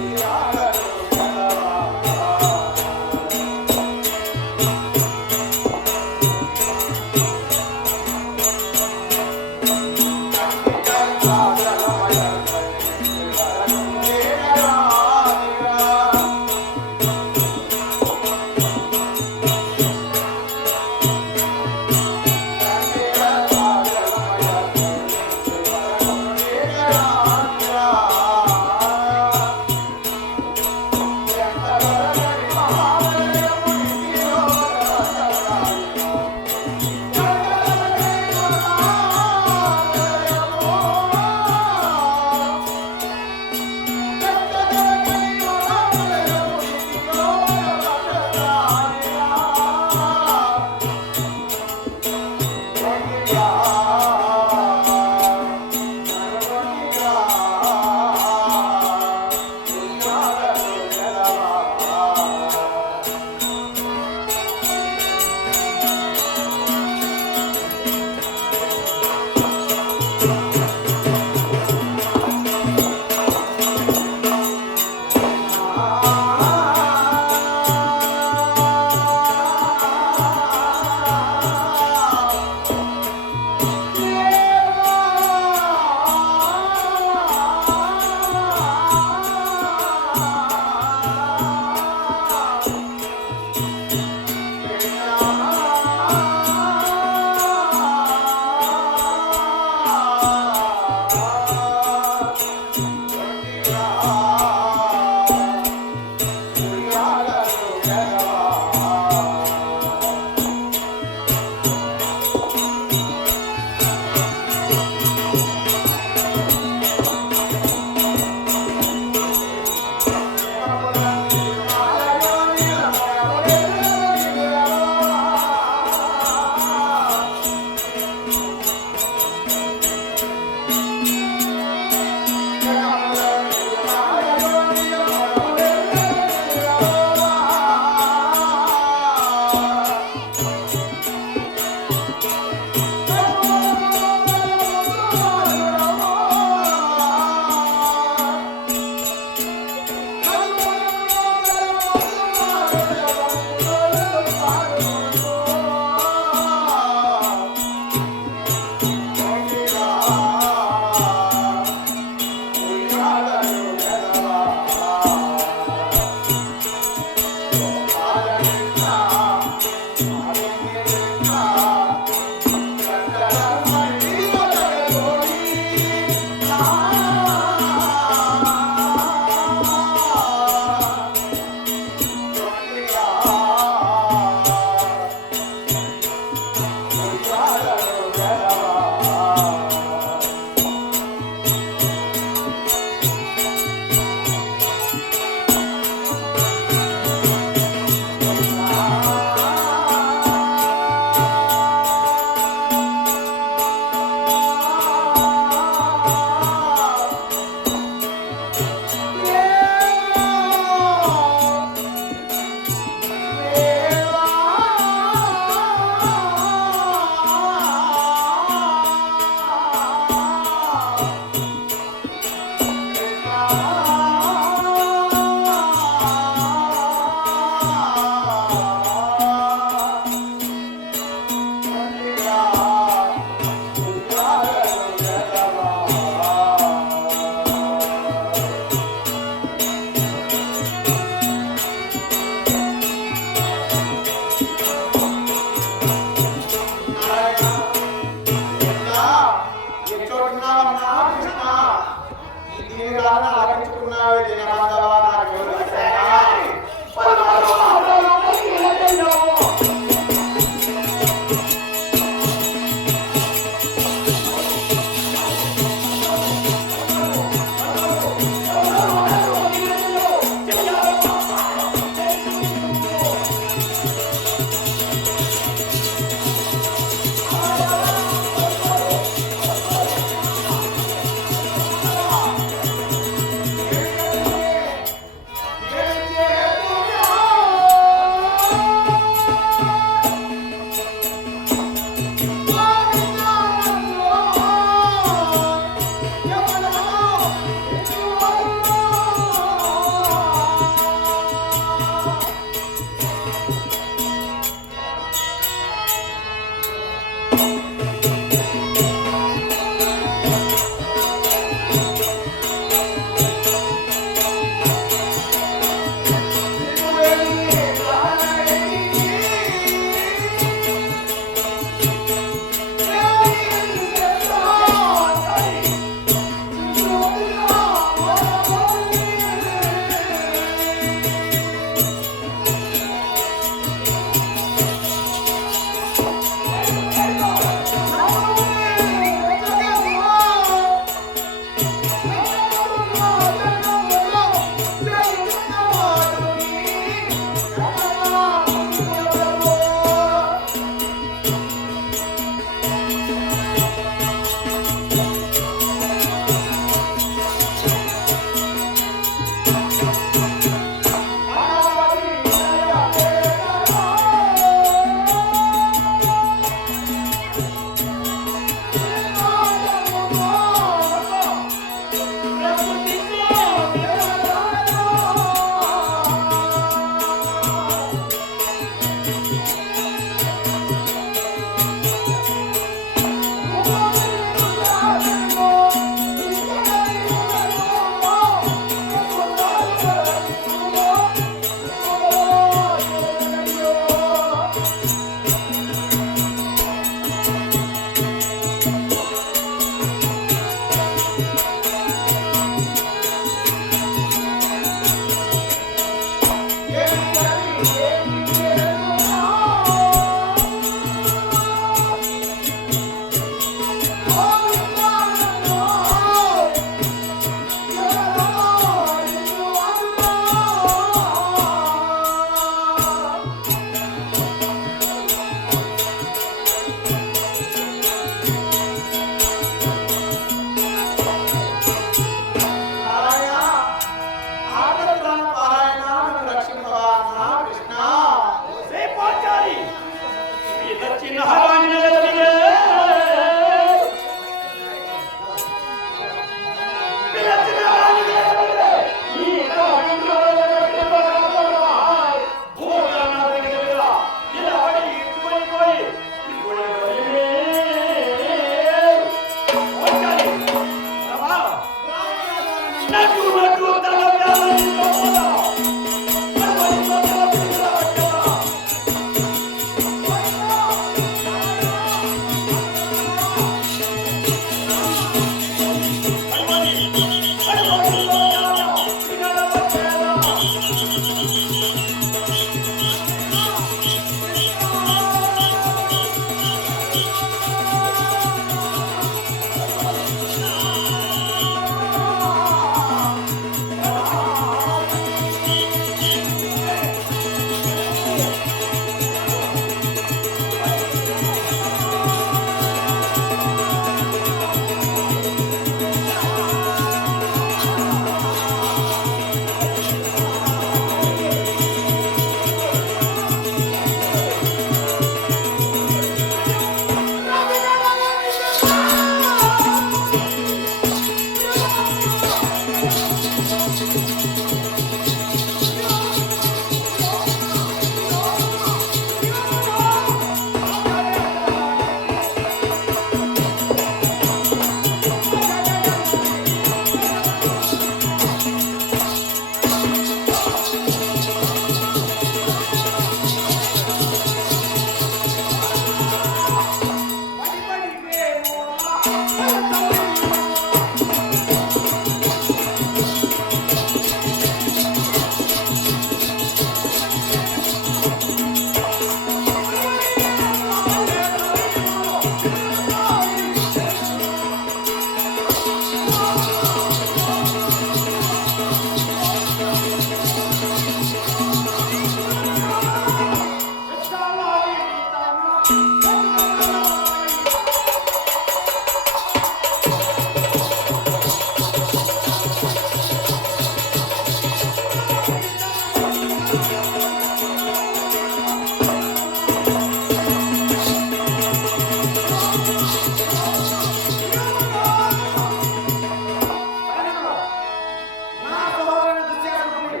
నా సోదరుని దుశ్శాసనుడిని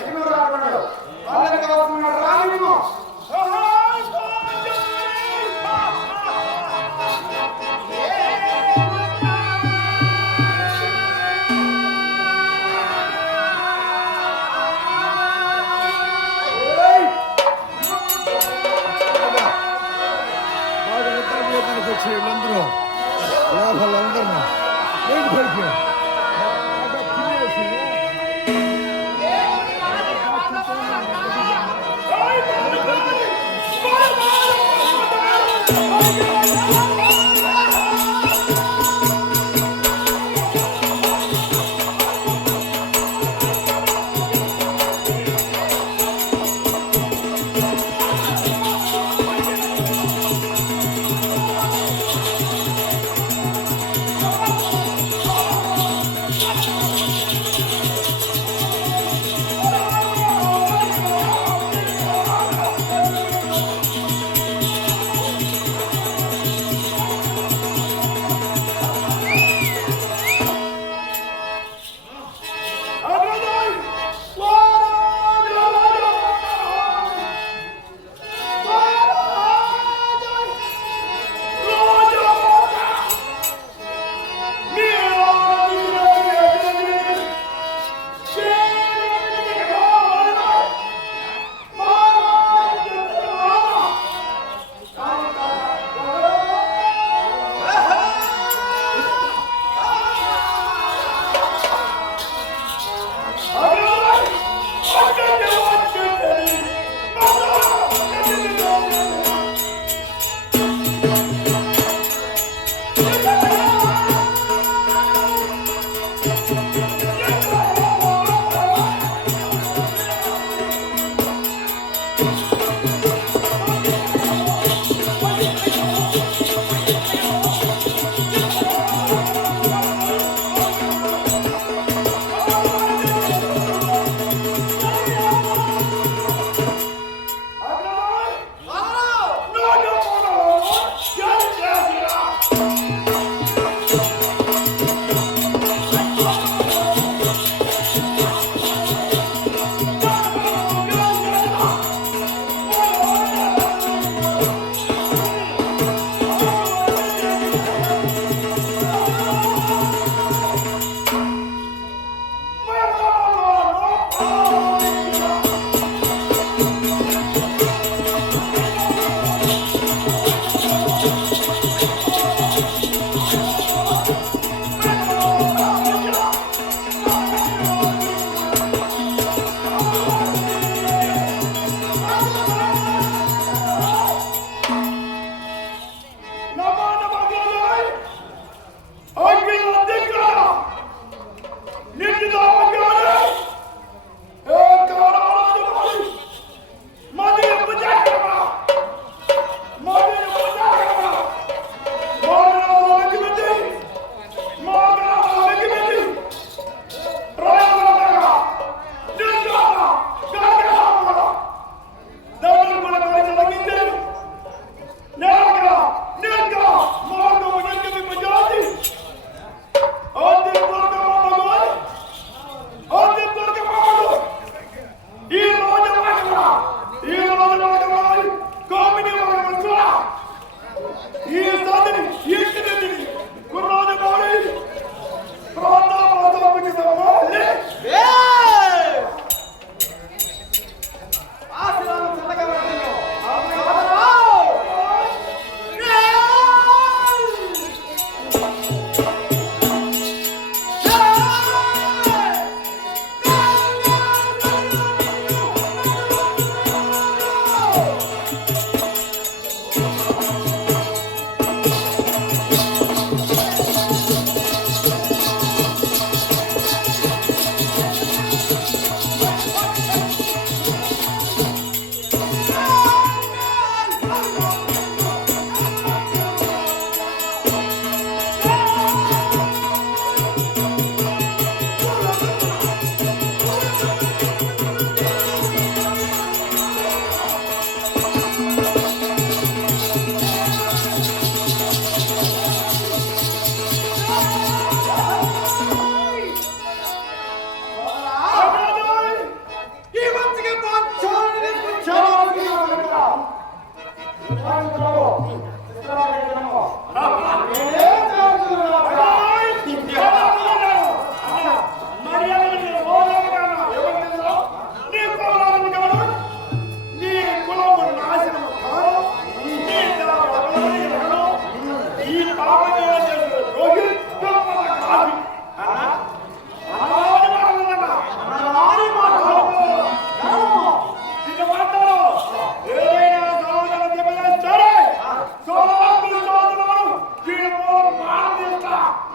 ఎన్నో రాకున్నాడు. వాళ్ళకి కావాల్సిన రానివ్వు. బాగా నిద్రపోతానికి వచ్చి వీళ్ళందరూ లోపలందరూ ఏంటి పడిపోయి తినేసి ఆ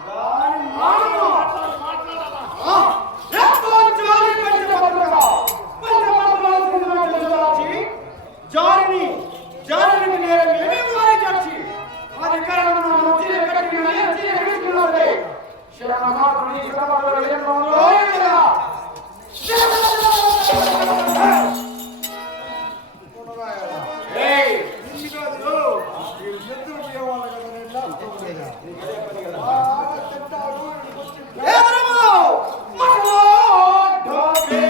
దాని మానము ఎంతో జాలి పంచపత్రుగా పంచపత్రాలు జాలిని జాలిని నేరం ఏమేమి వారి చర్చి అధికారంలో మంచి కట్టి మంచి ఎదుర్కొన్నదే శరణమాత్రుని శరణమాత్రులు ఎన్నో లోయగా ఏయ్ ఇన్ని కాదు మీరు నిద్ర పోయేవాళ్ళు కదా నేను లేకపోతే ఎదురుమో మరో డోబే